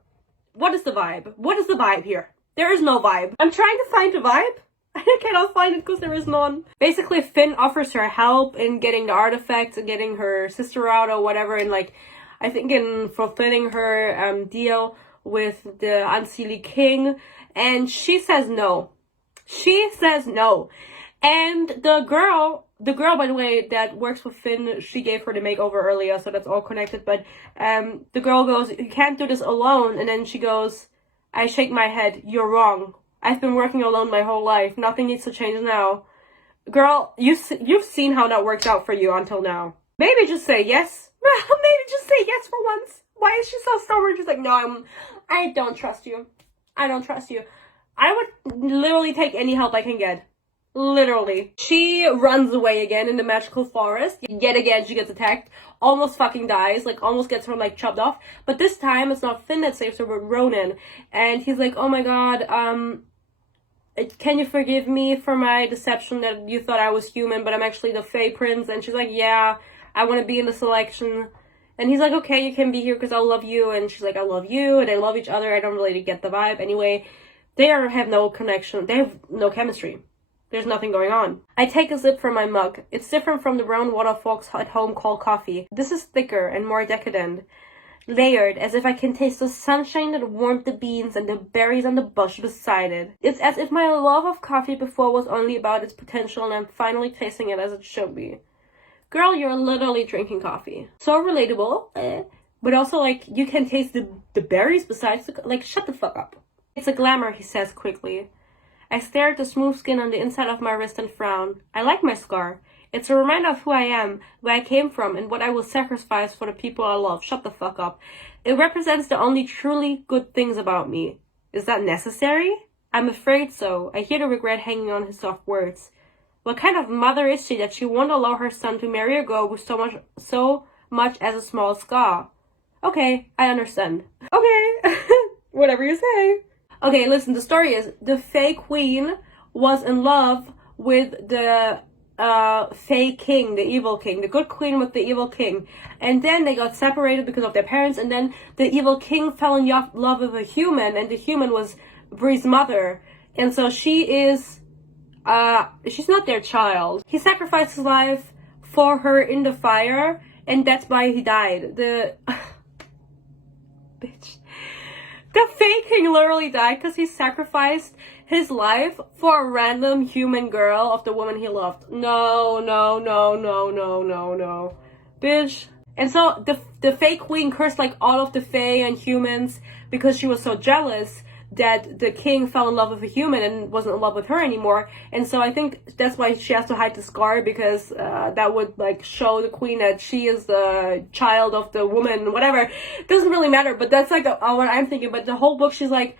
what is the vibe? What is the vibe here? There is no vibe. I'm trying to find a vibe. I cannot find it because there is none. Basically, Finn offers her help in getting the artifacts and getting her sister out or whatever, and like, I think in fulfilling her deal with the Unseelie King, and she says no. She says no. And the girl, by the way, that works with Finn, she gave her the makeover earlier, so that's all connected, but the girl goes, you can't do this alone, and then she goes, I shake my head, you're wrong. I've been working alone my whole life. Nothing needs to change now. Girl, you've seen how that works out for you until now. Maybe just say yes. Maybe just say yes for once. Why is she so stubborn? She's like, no, I don't trust you. I don't trust you. I would literally take any help I can get. Literally. She runs away again in the magical forest. Yet again, she gets attacked. Almost fucking dies. Like, almost gets her, like, chopped off. But this time, it's not Finn that saves her, but Ronan. And he's like, oh my god, can you forgive me for my deception that you thought I was human, but I'm actually the Fae Prince? And she's like, yeah, I want to be in the selection. And he's like, okay, you can be here because I love you. And she's like, I love you. And they love each other. I don't really get the vibe. Anyway, they have no connection. They have no chemistry. There's nothing going on. I take a sip from my mug. It's different from the brown water folks at home call coffee. This is thicker and more decadent. Layered, as if I can taste the sunshine that warmed the beans and the berries on the bush beside it. It's as if my love of coffee before was only about its potential and I'm finally tasting it as it should be. Girl, you're literally drinking coffee. So relatable, but also, like, you can taste the berries besides the... Like, shut the fuck up. It's a glamour, he says quickly. I stare at the smooth skin on the inside of my wrist and frown. I like my scar. It's a reminder of who I am, where I came from, and what I will sacrifice for the people I love. Shut the fuck up. It represents the only truly good things about me. Is that necessary? I'm afraid so. I hear the regret hanging on his soft words. What kind of mother is she that she won't allow her son to marry a girl with so much as a small scar? Okay, I understand. Okay, whatever you say. Okay, listen, the story is, the Fae Queen was in love with the Fae King, the evil king, the good queen with the evil king. And then they got separated because of their parents, and then the evil king fell in love with a human, and the human was Bree's mother. And so she is, she's not their child. He sacrificed his life for her in the fire, and that's why he died. Bitch. The Fae King literally died because he sacrificed his life for a random human girl of the woman he loved. No. Bitch. And so the Fae Queen cursed like all of the Fae and humans because she was so jealous that the king fell in love with a human and wasn't in love with her anymore. And so I think that's why she has to hide the scar, because that would like show the queen that she is the child of the woman, whatever. It doesn't really matter, but that's like what I'm thinking. But the whole book, she's like,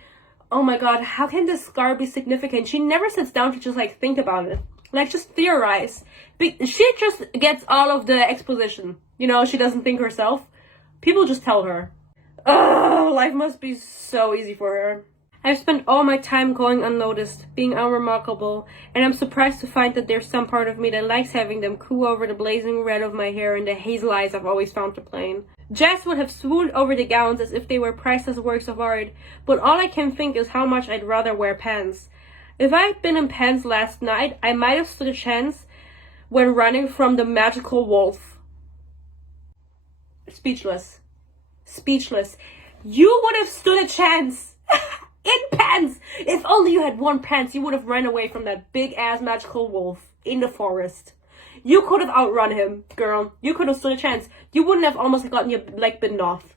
oh my god, how can this scar be significant? She never sits down to just like think about it. Like, just theorize. She just gets all of the exposition. You know, she doesn't think herself. People just tell her. Oh, life must be so easy for her. I've spent all my time going unnoticed, being unremarkable, and I'm surprised to find that there's some part of me that likes having them coo over the blazing red of my hair and the hazel eyes I've always found to plain. Jess would have swooned over the gowns as if they were priceless works of art, but all I can think is how much I'd rather wear pants. If I'd been in pants last night, I might have stood a chance when running from the magical wolf. Speechless. Speechless. You would have stood a chance In pants! If only you had worn pants, you would have ran away from that big-ass magical wolf in the forest. You could have outrun him, girl. You could have stood a chance. You wouldn't have almost gotten your leg bitten off.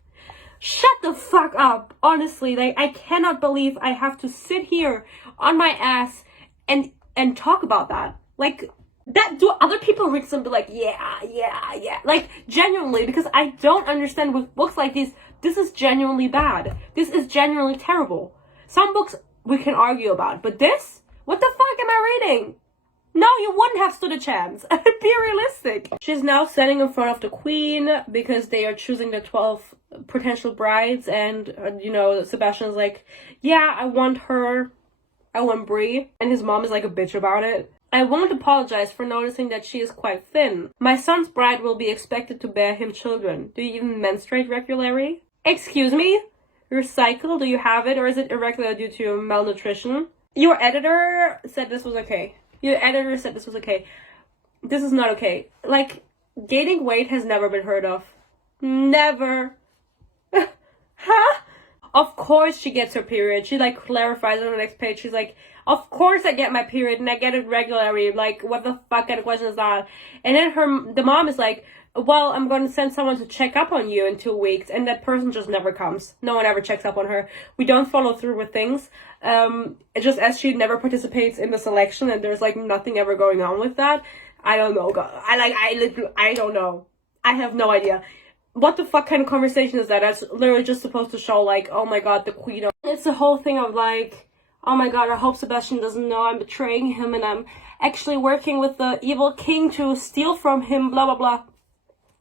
Shut the fuck up. Honestly, like, I cannot believe I have to sit here on my ass and talk about that. Like, that, do other people read some be like, yeah. Like, genuinely, because I don't understand with books like these, this is genuinely bad. This is genuinely terrible. Some books we can argue about, but this? What the fuck am I reading? No, you wouldn't have stood a chance. Be realistic. She's now standing in front of the queen because they are choosing the 12 potential brides, and, you know, Sebastian's like, yeah, I want her. I want Brie. And his mom is like a bitch about it. I won't apologize for noticing that she is quite thin. My son's bride will be expected to bear him children. Do you even menstruate regularly? Excuse me? Your cycle, do you have it, or is it irregular due to malnutrition? Your editor said this was okay. Your editor said this was okay. This is not okay. Like, gaining weight has never been heard of. Never. Huh? Of course she gets her period. She, like, clarifies on the next page. She's like, of course I get my period and I get it regularly. Like, what the fuck kind of question is that? And then the mom is like, well, I'm going to send someone to check up on you in 2 weeks. And that person just never comes. No one ever checks up on her. We don't follow through with things. Just as she never participates in the selection and there's, like, nothing ever going on with that. I don't know. I don't know. I have no idea. What the fuck kind of conversation is that? That's literally just supposed to show, like, oh my god, the queen. It's the whole thing of, like, oh my god, I hope Sebastian doesn't know I'm betraying him and I'm actually working with the evil king to steal from him, blah, blah, blah.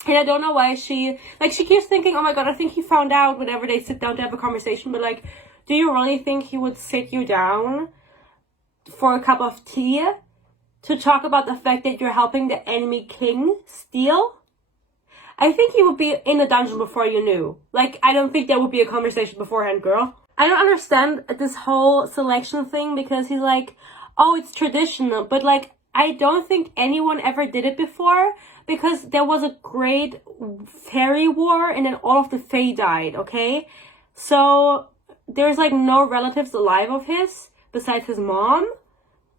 And I don't know why she keeps thinking, oh my god, I think he found out whenever they sit down to have a conversation. But, like, do you really think he would sit you down for a cup of tea to talk about the fact that you're helping the enemy king steal? I think he would be in a dungeon before you knew. Like, I don't think there would be a conversation beforehand, girl. I don't understand this whole selection thing because he's like, oh, it's traditional. But, like, I don't think anyone ever did it before because there was a great fairy war and then all of the fae died, okay? So there's, like, no relatives alive of his besides his mom.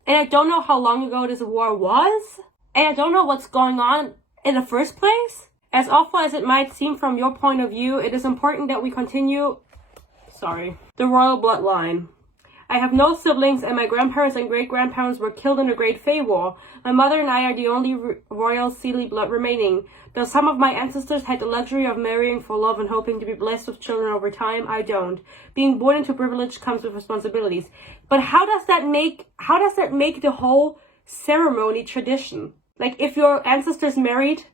And I don't know how long ago this war was. And I don't know what's going on in the first place. As awful as it might seem from your point of view, it is important that we continue the royal bloodline. I have no siblings and my grandparents and great-grandparents were killed in the Great Fae War. My mother and I are the only royal Seelie blood remaining. Though some of my ancestors had the luxury of marrying for love and hoping to be blessed with children over time, I don't. Being born into privilege comes with responsibilities. But how does that make the whole ceremony tradition? Like, if your ancestors married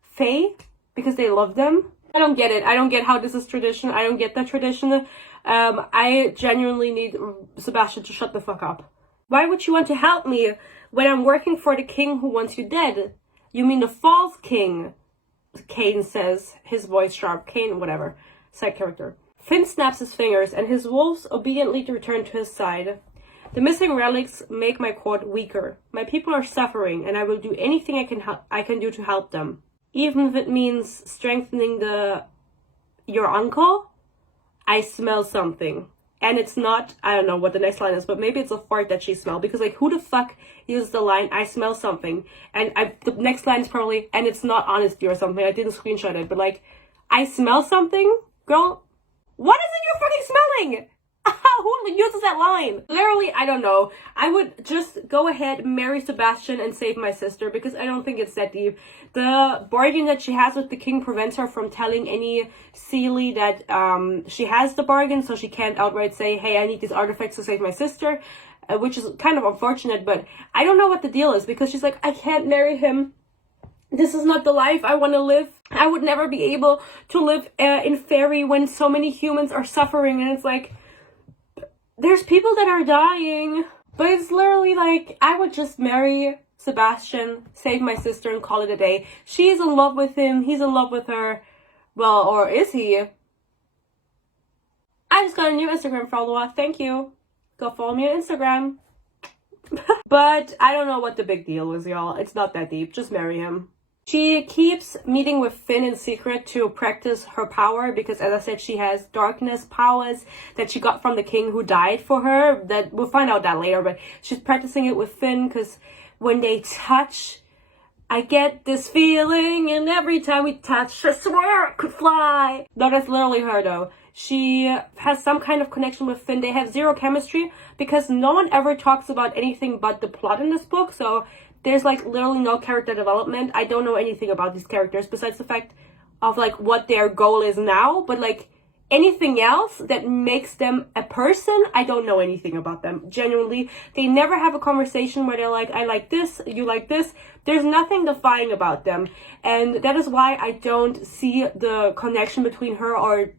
Fae because they love them? I don't get it. I don't get how this is tradition. I don't get that tradition. I genuinely need Sebastian to shut the fuck up. Why would you want to help me when I'm working for the king who wants you dead? You mean the false king? Kane says, his voice sharp. Kane, whatever. Side character. Finn snaps his fingers and his wolves obediently return to his side. The missing relics make my court weaker. My people are suffering and I will do anything I can do to help them. Even if it means strengthening your uncle. I smell something. And it's not, I don't know what the next line is, but maybe it's a fart that she smelled. Because, like, who the fuck uses the line, I smell something? And the next line is probably, and it's not honesty or something. I didn't screenshot it, but, like, I smell something? Girl, what is it you're fucking smelling? Who uses that line? Literally, I don't know. I would just go ahead, marry Sebastian, and save my sister because I don't think it's that deep. The bargain that she has with the king prevents her from telling any Seelie that she has the bargain, so she can't outright say, hey, I need these artifacts to save my sister, which is kind of unfortunate, but I don't know what the deal is because she's like, I can't marry him. This is not the life I want to live. I would never be able to live in fairy when so many humans are suffering, and it's like, there's people that are dying, but it's literally like, I would just marry Sebastian, save my sister, and call it a day. She's in love with him, he's in love with her. Well, or is he? I just got a new Instagram follower, thank you. Go follow me on Instagram. But I don't know what the big deal is, y'all. It's not that deep, just marry him. She keeps meeting with Finn in secret to practice her power because, as I said, she has darkness powers that she got from the king who died for her. That we'll find out that later, but she's practicing it with Finn because when they touch, I get this feeling, and every time we touch, I swear I could fly. No, that's literally her though. She has some kind of connection with Finn. They have zero chemistry because no one ever talks about anything but the plot in this book, so there's like literally no character development. I don't know anything about these characters besides the fact of like what their goal is now, but like anything else that makes them a person, I don't know anything about them. Genuinely, they never have a conversation where they're like, I like this, you like this. There's nothing defining about them, and that is why I don't see the connection between her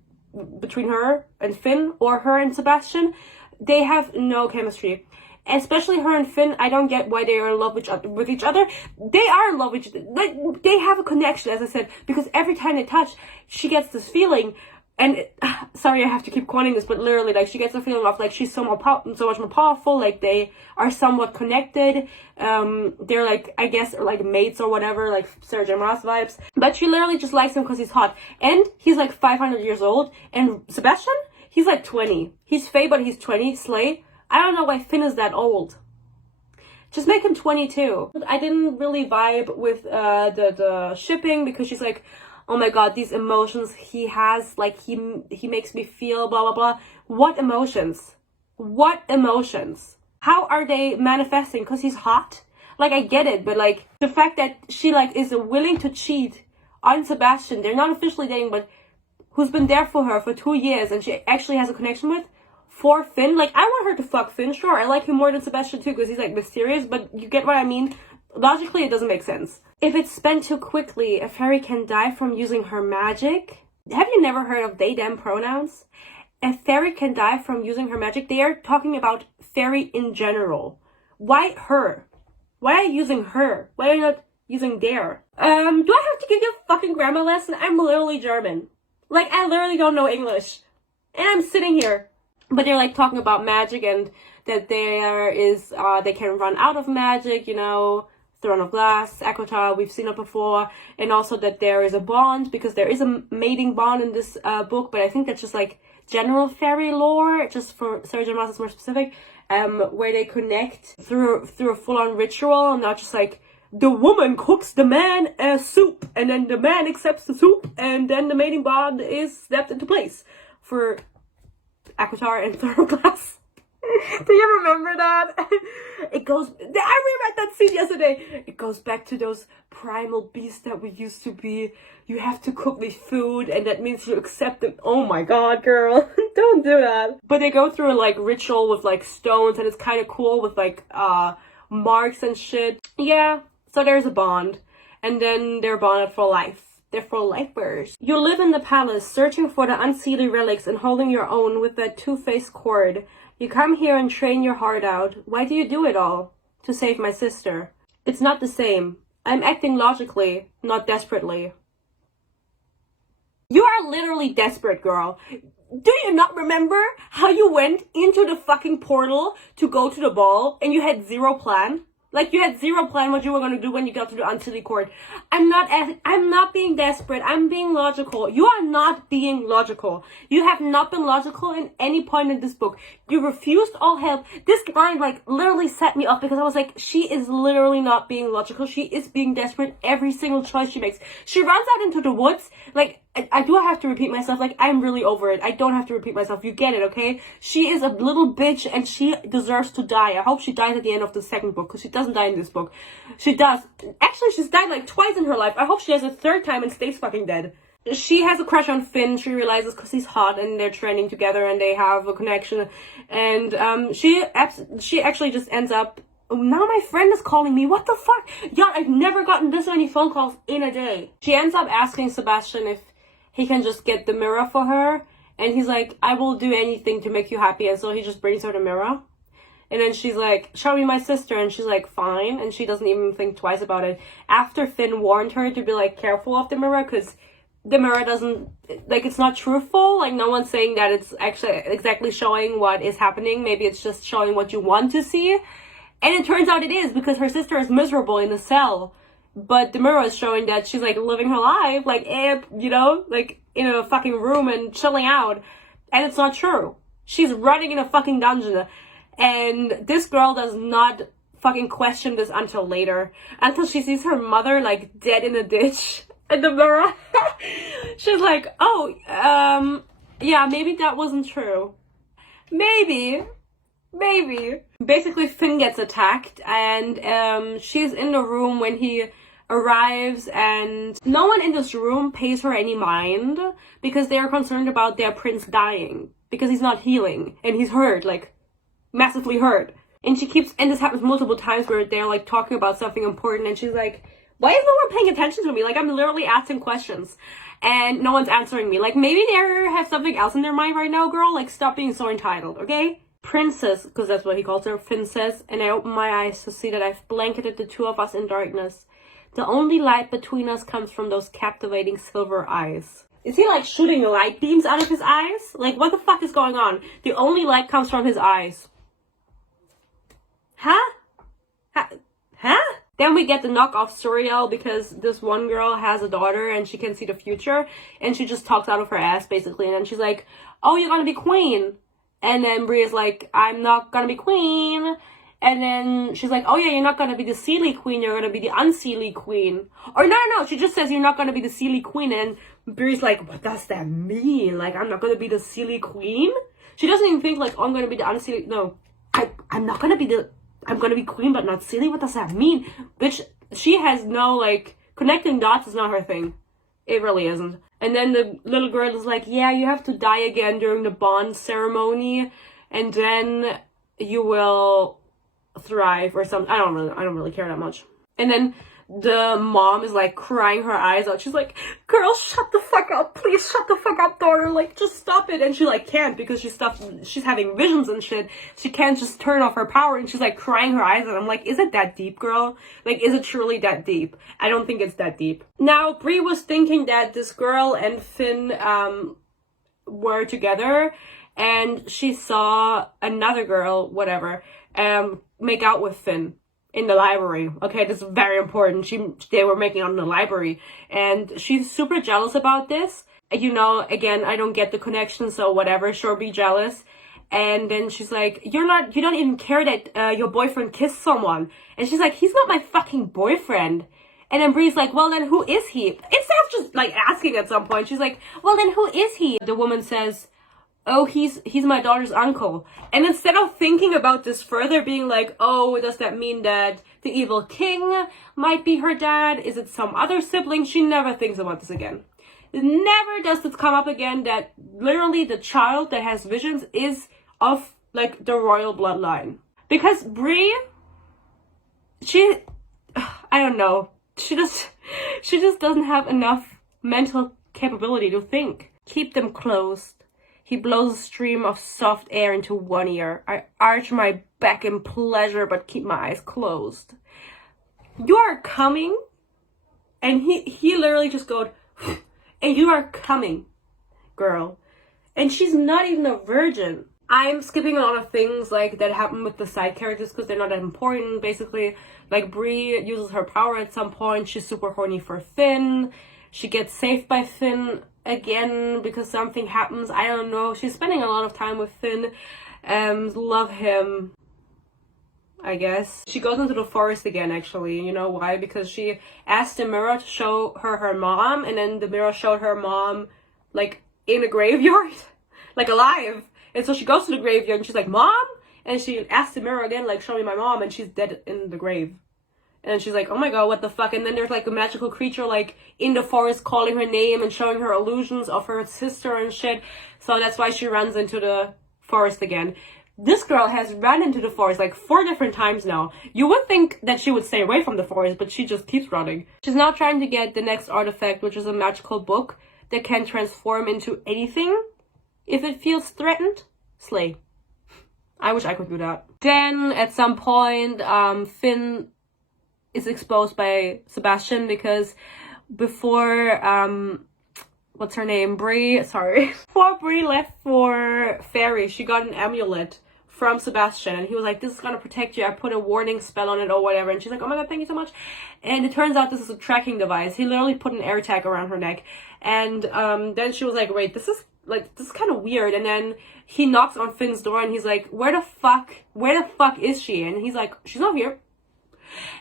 and Finn or her and Sebastian. They have no chemistry. Especially her and Finn, I don't get why they are in love with each other. They are in love with each other. Like, they have a connection, as I said, because every time they touch, she gets this feeling. And sorry, I have to keep quoting this, but literally, like, she gets a feeling of like she's so much more powerful. Like, they are somewhat connected. They're like, I guess, like mates or whatever, like Serge and Ross vibes. But she literally just likes him because he's hot, and he's like 500 years old. And Sebastian, he's like 20. He's Faye, but he's 20. Slay. I don't know why Finn is that old. Just make him 22. I didn't really vibe with the shipping because she's like, oh my god, these emotions he has, like he makes me feel blah blah blah. What emotions? What emotions? How are they manifesting? Because he's hot? Like, I get it, but like the fact that she like is willing to cheat on Sebastian, they're not officially dating, but who's been there for her for 2 years and she actually has a connection with, for Finn. Like, I want her to fuck Finn, sure. I like him more than Sebastian too because he's like mysterious, but you get what I mean? Logically, it doesn't make sense. If it's spent too quickly, a fairy can die from using her magic. Have you never heard of they, them pronouns? A fairy can die from using her magic. They are talking about fairy in general. Why her? Why are you using her? Why are you not using their? Do I have to give you a fucking grammar lesson? I'm literally German. Like, I literally don't know English. And I'm sitting here. But they're like talking about magic and that there is, they can run out of magic, you know, Throne of Glass, Aquatar, we've seen it before. And also that there is a bond, because there is a mating bond in this book, but I think that's just like general fairy lore, just for Sarah J. Maas is more specific, where they connect through a full-on ritual, and not just like the woman cooks the man a soup, and then the man accepts the soup, and then the mating bond is snapped into place for Aquatar and Throne of Glass. Do you remember that? It goes, I reread that scene yesterday. It goes back to those primal beasts that we used to be. You have to cook me food, and that means you accept them. Oh my god, girl. Don't do that. But they go through a like ritual with like stones, and it's kind of cool with like marks and shit. Yeah, so there's a bond. And then they're bonded for life. They're for lifers. You live in the palace, searching for the unseelie relics and holding your own with that two-faced cord. You come here and train your heart out. Why do you do it all? To save my sister. It's not the same. I'm acting logically, not desperately. You are literally desperate, girl. Do you not remember how you went into the fucking portal to go to the ball and you had zero plan? Like, you had zero plan what you were going to do when you got to the unseelie court. I'm not being desperate. I'm being logical. You are not being logical. You have not been logical in any point in this book. You refused all help. This line, like, literally set me off because I was like, she is literally not being logical. She is being desperate every single choice she makes. She runs out into the woods. Like, I do have to repeat myself. Like, I'm really over it. I don't have to repeat myself. You get it, okay? She is a little bitch and she deserves to die. I hope she dies at the end of the second book, because she doesn't die in this book. She does. Actually, she's died like twice in her life. I hope she has a third time and stays fucking dead. She has a crush on Finn, she realizes, because he's hot and they're training together and they have a connection. And she actually just ends up... Now my friend is calling me. What the fuck? Yeah, I've never gotten this many phone calls in a day. She ends up asking Sebastian if he can just get the mirror for her. And he's like, I will do anything to make you happy. And so he just brings her the mirror. And then she's like, show me my sister. And she's like, fine. And she doesn't even think twice about it. After Finn warned her to be like careful of the mirror, because the mirror doesn't, like, it's not truthful. Like, no one's saying that it's actually exactly showing what is happening. Maybe it's just showing what you want to see. And it turns out it is, because her sister is miserable in a cell. but the mirror is showing that she's like living her life, like, you know, like in a fucking room and chilling out. And it's not true. She's running in a fucking dungeon. And this girl does not fucking question this until later. Until she sees her mother like dead in a ditch in the mirror. She's like, oh, yeah, maybe that wasn't true. Maybe. Basically, Finn gets attacked, and she's in the room when he arrives, and no one in this room pays her any mind because they are concerned about their prince dying because he's not healing and he's hurt, like massively hurt. And this happens multiple times where they're like talking about something important, and she's like, why is no one paying attention to me? Like, I'm literally asking questions and no one's answering me. Like, maybe they have something else in their mind right now, girl. Like, stop being so entitled, okay? Princess, because that's what he calls her, Finn says, and I open my eyes to see that I've blanketed the two of us in darkness. The only light between us comes from those captivating silver eyes. Is he like shooting light beams out of his eyes? Like, what the fuck is going on? The only light comes from his eyes. Huh? Then we get the knockoff Suriel because this one girl has a daughter and she can see the future, and she just talks out of her ass basically, and then she's like, oh, you're gonna be queen. And then Bria's like, I'm not gonna be queen. And then she's like, oh yeah, you're not gonna be the Seelie queen, you're gonna be the unseelie queen. Or no, she just says you're not gonna be the Seelie queen, and Bria's like, what does that mean? Like, I'm not gonna be the Seelie queen? She doesn't even think like, oh, I'm gonna be the unseelie, no. I'm not gonna be the, I'm gonna be queen but not Seelie? What does that mean? Bitch, she has no, like, connecting dots is not her thing. It really isn't. And then the little girl is like, yeah, you have to die again during the bond ceremony, and then you will thrive or something. I don't really care that much. And then the mom is like crying her eyes out. She's like, girl, shut the fuck up. Please shut the fuck up, daughter. Like, just stop it. And she like can't because she's having visions and shit. She can't just turn off her power, and she's like crying her eyes out. I'm like, is it that deep, girl? Like, is it truly that deep? I don't think it's that deep. Now, Bri was thinking that this girl and Finn were together, and she saw another girl, whatever, make out with Finn in the library. Okay, this is very important. They were making out in the library, and she's super jealous about this. You know, again, I don't get the connection, so whatever, sure, be jealous. And then she's like, you don't even care that your boyfriend kissed someone. And she's like, he's not my fucking boyfriend. And then Bri's like, well, then who is he? Instead of just like asking at some point, she's like, well, then who is he? The woman says, oh, he's my daughter's uncle. And instead of thinking about this further, being like, oh, does that mean that the evil king might be her dad? Is it some other sibling? She never thinks about this again. Never does this come up again, that literally the child that has visions is of like the royal bloodline. Because Bri, I don't know, she just doesn't have enough mental capability to think. Keep them closed. He blows a stream of soft air into one ear. I arch my back in pleasure, but keep my eyes closed. You are coming? And he literally just goes, and you are coming, girl. And she's not even a virgin. I'm skipping a lot of things like that happen with the side characters because they're not that important. Basically, like Bri uses her power at some point. She's super horny for Finn. She gets saved by Finn again because something happens. I don't know. She's spending a lot of time with Finn. Love him, I guess. She goes into the forest again, actually. You know why? Because she asked the mirror to show her mom, and then the mirror showed her mom like in a graveyard, like alive. And so she goes to the graveyard and she's like, Mom? And she asks the mirror again, like, show me my mom, and she's dead in the grave. And she's like, oh my god, what the fuck? And then there's like a magical creature like in the forest calling her name and showing her illusions of her sister and shit. So that's why she runs into the forest again. This girl has run into the forest like 4 different times now. You would think that she would stay away from the forest, but she just keeps running. She's now trying to get the next artifact, which is a magical book that can transform into anything if it feels threatened. Slay. I wish I could do that. Then at some point, Finn is exposed by Sebastian because before what's her name? Bri, sorry. Before Bri left for Fairy, she got an amulet from Sebastian, and he was like, this is gonna protect you, I put a warning spell on it or whatever, and she's like, oh my god, thank you so much. And it turns out this is a tracking device. He literally put an air tag around her neck, and then she was like, wait, this is kind of weird. And then he knocks on Finn's door, and he's like, where the fuck is she? And he's like, she's not here.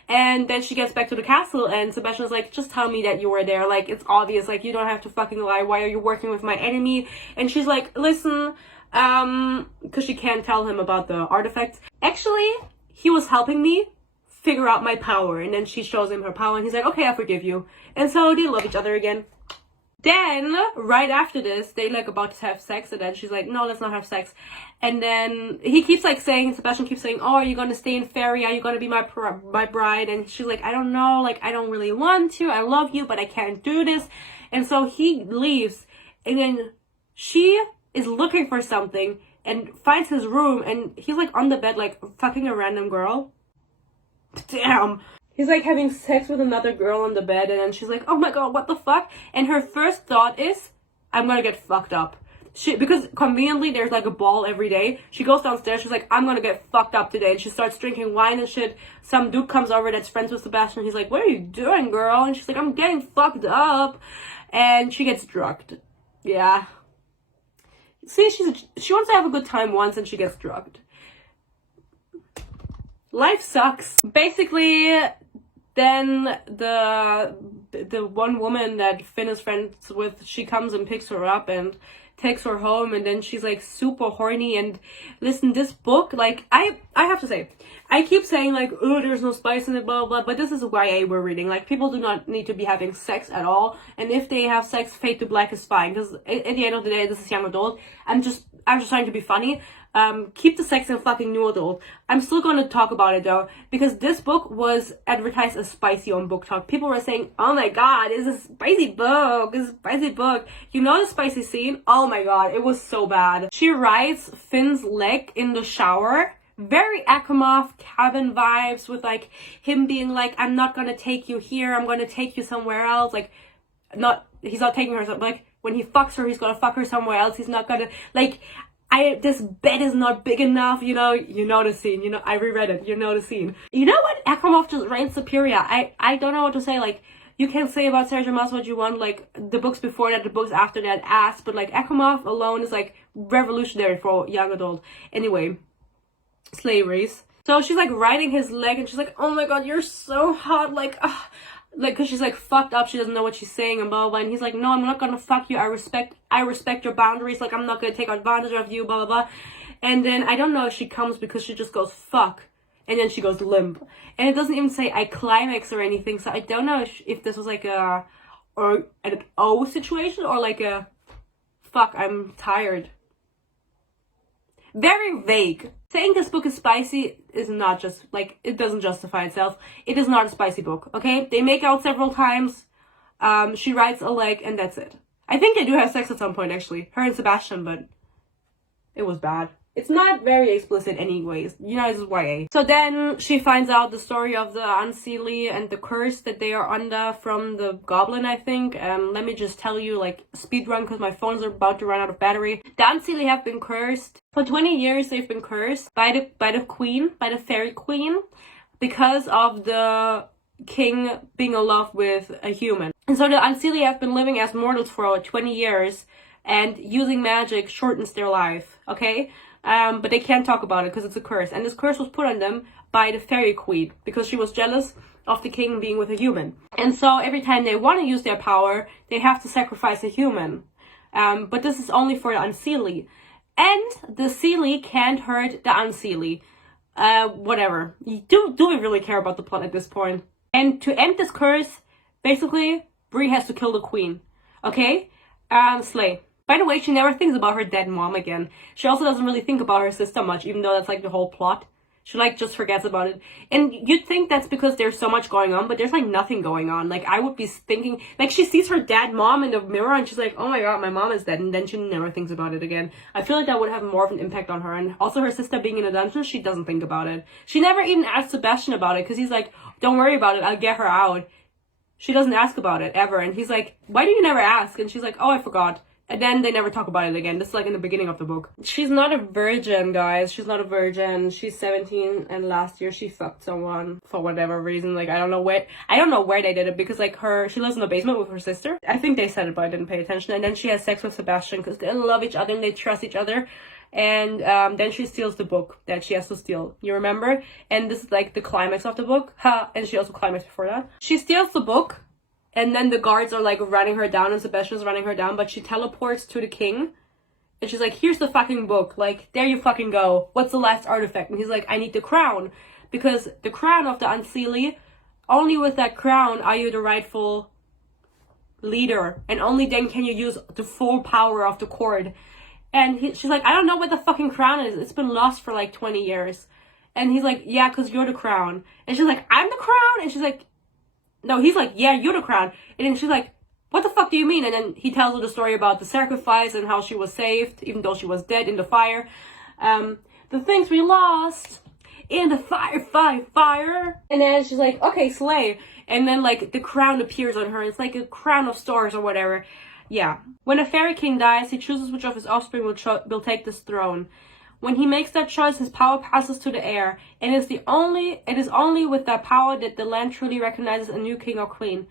And then she gets back to the castle, and Sebastian's like, just tell me that you were there, like, it's obvious, like, you don't have to fucking lie, why are you working with my enemy? And she's like, listen, because she can't tell him about the artifacts. Actually, he was helping me figure out my power. And then she shows him her power, and he's like, okay, I forgive you. And so they love each other again. Then, right after this, they like about to have sex, and then she's like, no, let's not have sex. And then he keeps like saying, Sebastian keeps saying, oh, are you gonna stay in Fairy? Are you gonna be my bride? And she's like, I don't know, like, I don't really want to, I love you, but I can't do this. And so he leaves, and then she is looking for something, and finds his room, and he's like on the bed, like, fucking a random girl. Damn. He's like having sex with another girl on the bed, and then she's like, oh my god, what the fuck? And her first thought is, I'm gonna get fucked up. Because conveniently there's like a ball every day. She goes downstairs, she's like, I'm gonna get fucked up today. And she starts drinking wine and shit. Some dude comes over that's friends with Sebastian. He's like, what are you doing, girl? And she's like, I'm getting fucked up. And she gets drugged. Yeah. See, she wants to have a good time once, and she gets drugged. Life sucks. Basically, then the one woman that Finn is friends with, she comes and picks her up and takes her home, and then she's like super horny. And listen, this book, like, I have to say, I keep saying like, oh, there's no spice in it, blah blah, but this is a YA we're reading. Like, people do not need to be having sex at all, and if they have sex, fade to black is fine, because at the end of the day, this is young adult. I'm just trying to be funny. Keep the sex in fucking new adult. I'm still gonna talk about it though, because this book was advertised as spicy on Booktok. People were saying, oh my god, it's a spicy book, it's a spicy book. You know the spicy scene? Oh my god, it was so bad. She rides Finn's leg in the shower. Very Asimov cabin vibes, with like him being like, I'm not gonna take you here, I'm gonna take you somewhere else. Like, he's not taking her, like, when he fucks her, he's gonna fuck her somewhere else. He's not gonna, like, this bed is not big enough, you know the scene, I reread it, you know the scene. You know what? Asimov just reigns superior. I don't know what to say. Like, you can say about Sergio Mas what you want, like, the books before that, the books after that, ass, but like, Asimov alone is like revolutionary for young adult. Anyway, slaveries. So she's like riding his leg, and she's like, oh my god, you're so hot, like, because she's like fucked up, she doesn't know what she's saying and blah blah blah. And he's like, no, I'm not gonna fuck you, I respect your boundaries, like, I'm not gonna take advantage of you, blah blah blah. And then I don't know if she comes because she just goes fuck, and then she goes limp, and it doesn't even say I climax or anything. So I don't know if this was like an O situation, or like a fuck, I'm tired. Very vague. Saying this book is spicy is not just, like, it doesn't justify itself. It is not a spicy book, okay? They make out several times. She rides a leg, and that's it. I think they do have sex at some point, actually. Her and Sebastian, but it was bad. It's not very explicit anyways. This is YA. So then she finds out the story of the Unseelie and the curse that they are under from the goblin, I think. Let me just tell you, like, speedrun, because my phones are about to run out of battery. The Unseelie have been cursed. For 20 years they've been cursed by the queen, by the fairy queen, because of the king being in love with a human. And so the Unseelie have been living as mortals for 20 years, and using magic shortens their life, okay? But they can't talk about it because it's a curse. And this curse was put on them by the fairy queen because she was jealous of the king being with a human. And so every time they want to use their power, they have to sacrifice a human. But this is only for the Unseelie. And the Seelie can't hurt the Unseelie. Whatever. Do we really care about the plot at this point? And to end this curse, basically, Bree has to kill the queen. Okay? Slay. By the way, she never thinks about her dead mom again. She also doesn't really think about her sister much, even though that's like the whole plot. She like just forgets about it. And you'd think that's because there's so much going on, but there's like nothing going on. Like, I would be thinking, like, she sees her dead mom in the mirror and she's like, oh my god, my mom is dead. And then she never thinks about it again. I feel like that would have more of an impact on her. And also her sister being in a dungeon, she doesn't think about it. She never even asked Sebastian about it because he's like, don't worry about it, I'll get her out. She doesn't ask about it ever. And he's like, why do you never ask? And she's like, oh, I forgot. And then they never talk about it again. This is like in the beginning of the book. She's not a virgin, guys. She's not a virgin. She's 17 and last year she fucked someone for whatever reason. Like, I don't know where they did it, because like she lives in the basement with her sister. I think they said it, but I didn't pay attention. And then she has sex with Sebastian because they love each other and they trust each other. And then she steals the book that she has to steal. You remember? And this is like the climax of the book. Ha! And she also climaxed before that. She steals the book. And then the guards are like running her down and Sebastian's running her down, but she teleports to the king. And she's like, here's the fucking book. Like, there you fucking go. What's the last artifact? And he's like, I need the crown. Because the crown of the Unseelie, only with that crown are you the rightful leader. And only then can you use the full power of the court. And she's like, I don't know what the fucking crown is. It's been lost for like 20 years. And he's like, yeah, because you're the crown. And she's like, I'm the crown? And she's like, no, he's like, yeah, you're the crown. And then she's like, what the fuck do you mean? And then he tells her the story about the sacrifice and how she was saved, even though she was dead in the fire. The things we lost in the fire. And then she's like, okay, slay. And then like the crown appears on her. It's like a crown of stars or whatever. Yeah. When a fairy king dies, he chooses which of his offspring will take this throne. When he makes that choice, his power passes to the heir, and it is only with that power that the land truly recognizes a new king or queen.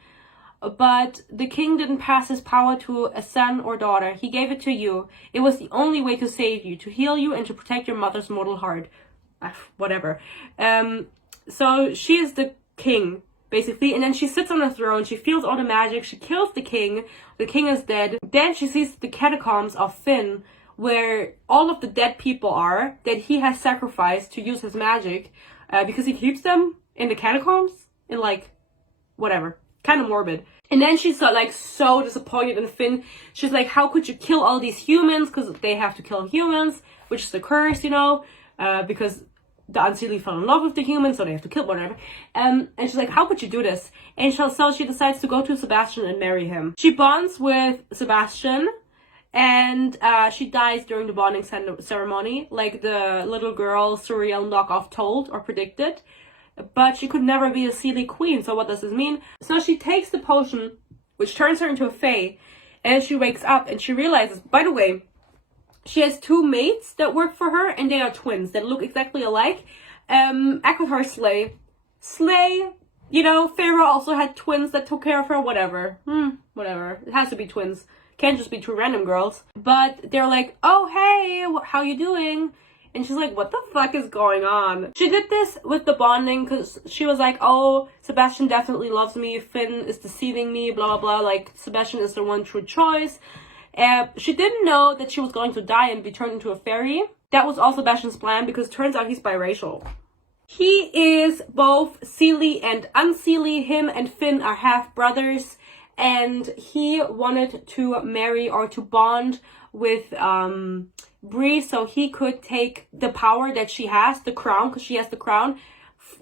But the king didn't pass his power to a son or daughter. He gave it to you. It was the only way to save you, to heal you, and to protect your mother's mortal heart. Whatever. So she is the king, basically, and then she sits on the throne. She feels all the magic. She kills the king. The king is dead. Then she sees the catacombs of Finn, where all of the dead people are that he has sacrificed to use his magic, because he keeps them in the catacombs, in like whatever, kind of morbid. And then she's so disappointed in Finn. She's like, how could you kill all these humans, because they have to kill humans, which is the curse, you know, because the Unseelie fell in love with the humans, so they have to kill whatever. And she's like, how could you do this? And so she decides to go to Sebastian and marry him. She bonds with Sebastian. And she dies during the bonding ceremony, like the little girl surreal knockoff told or predicted. But she could never be a Seelie queen, so what does this mean? So she takes the potion, which turns her into a fae, and she wakes up and she realizes, by the way, she has two mates that work for her, and they are twins that look exactly alike. Akatar Slay, you know, Pharaoh also had twins that took care of her, whatever. Whatever. It has to be twins. Can't just be two random girls. But they're like, oh, hey, how you doing? And she's like, what the fuck is going on? She did this with the bonding because she was like, oh, Sebastian definitely loves me. Finn is deceiving me, blah, blah, blah. Like, Sebastian is the one true choice. She didn't know that she was going to die and be turned into a fairy. That was all Sebastian's plan, because it turns out he's biracial. He is both Seelie and Unseelie. Him and Finn are half brothers. And he wanted to marry or to bond with Bree so he could take the power that she has, the crown, because she has the crown,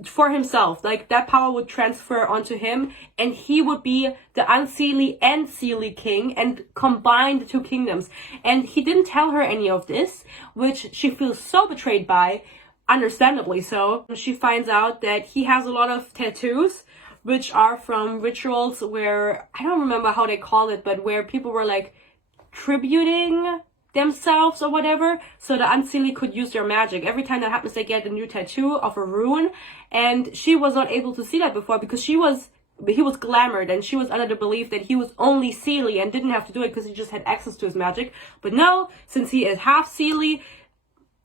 for himself. Like, that power would transfer onto him, and he would be the Unseelie and Seelie king and combine the two kingdoms. And he didn't tell her any of this, which she feels so betrayed by, understandably so. She finds out that he has a lot of tattoos, which are from rituals where, I don't remember how they call it, but where people were like tributing themselves or whatever, so the Unseelie could use their magic. Every time that happens, they get a new tattoo of a rune, and she was not able to see that before because he was glamored, and she was under the belief that he was only Seelie and didn't have to do it because he just had access to his magic. But no, since he is half Seelie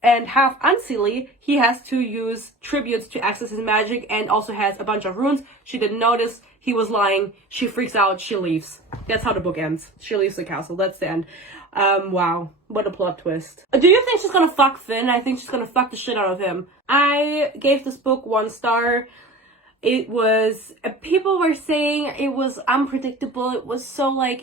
and half Unseelie, he has to use tributes to access his magic, and also has a bunch of runes. She didn't notice. He was lying. She freaks out. She leaves. That's how the book ends. She leaves the castle. That's the end. Wow. What a plot twist. Do you think she's gonna fuck Finn? I think she's gonna fuck the shit out of him. I gave this book 1 star. It was, people were saying it was unpredictable. It was so like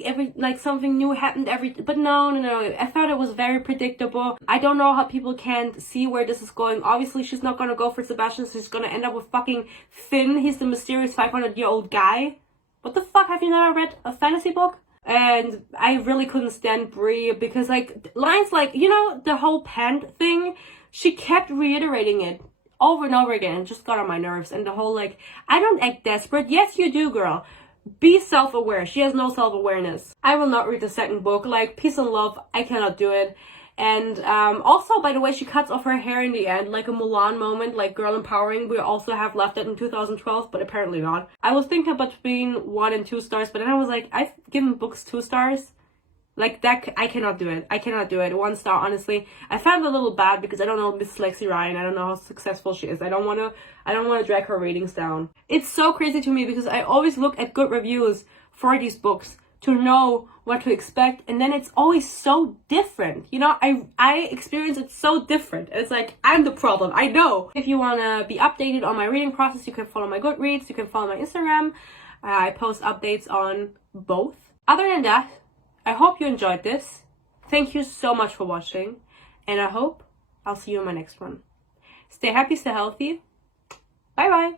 something new happened but no. I thought it was very predictable. I don't know how people can't see where this is going. Obviously, she's not gonna go for Sebastian. She's gonna end up with fucking Finn. He's the mysterious 500-year-old guy. What the fuck? Have you never read a fantasy book? And I really couldn't stand Bree because like lines like, you know, the whole pant thing, she kept reiterating it over and over again. It just got on my nerves. And the whole like, I don't act desperate. Yes, you do, girl. be self-aware. She has no self-awareness. I will not read the second book. Like, Peace and Love, I cannot do it. And also, by the way, she cuts off her hair in the end, like a Mulan moment, like girl empowering. We also have left it in 2012, but apparently not. I was thinking between 1 and 2 stars, but then I was like, I've given books 2 stars. Like, that, I cannot do it. I cannot do it. 1 star, honestly. I found it a little bad because I don't know Miss Lexi Ryan. I don't know how successful she is. I don't want to drag her ratings down. It's so crazy to me because I always look at good reviews for these books to know what to expect, and then it's always so different. You know, I experience it so different. It's like, I'm the problem, I know. If you want to be updated on my reading process, you can follow my Goodreads, you can follow my Instagram. I post updates on both. Other than that, I hope you enjoyed this. Thank you so much for watching, and I hope I'll see you in my next one. Stay happy, stay healthy. Bye bye.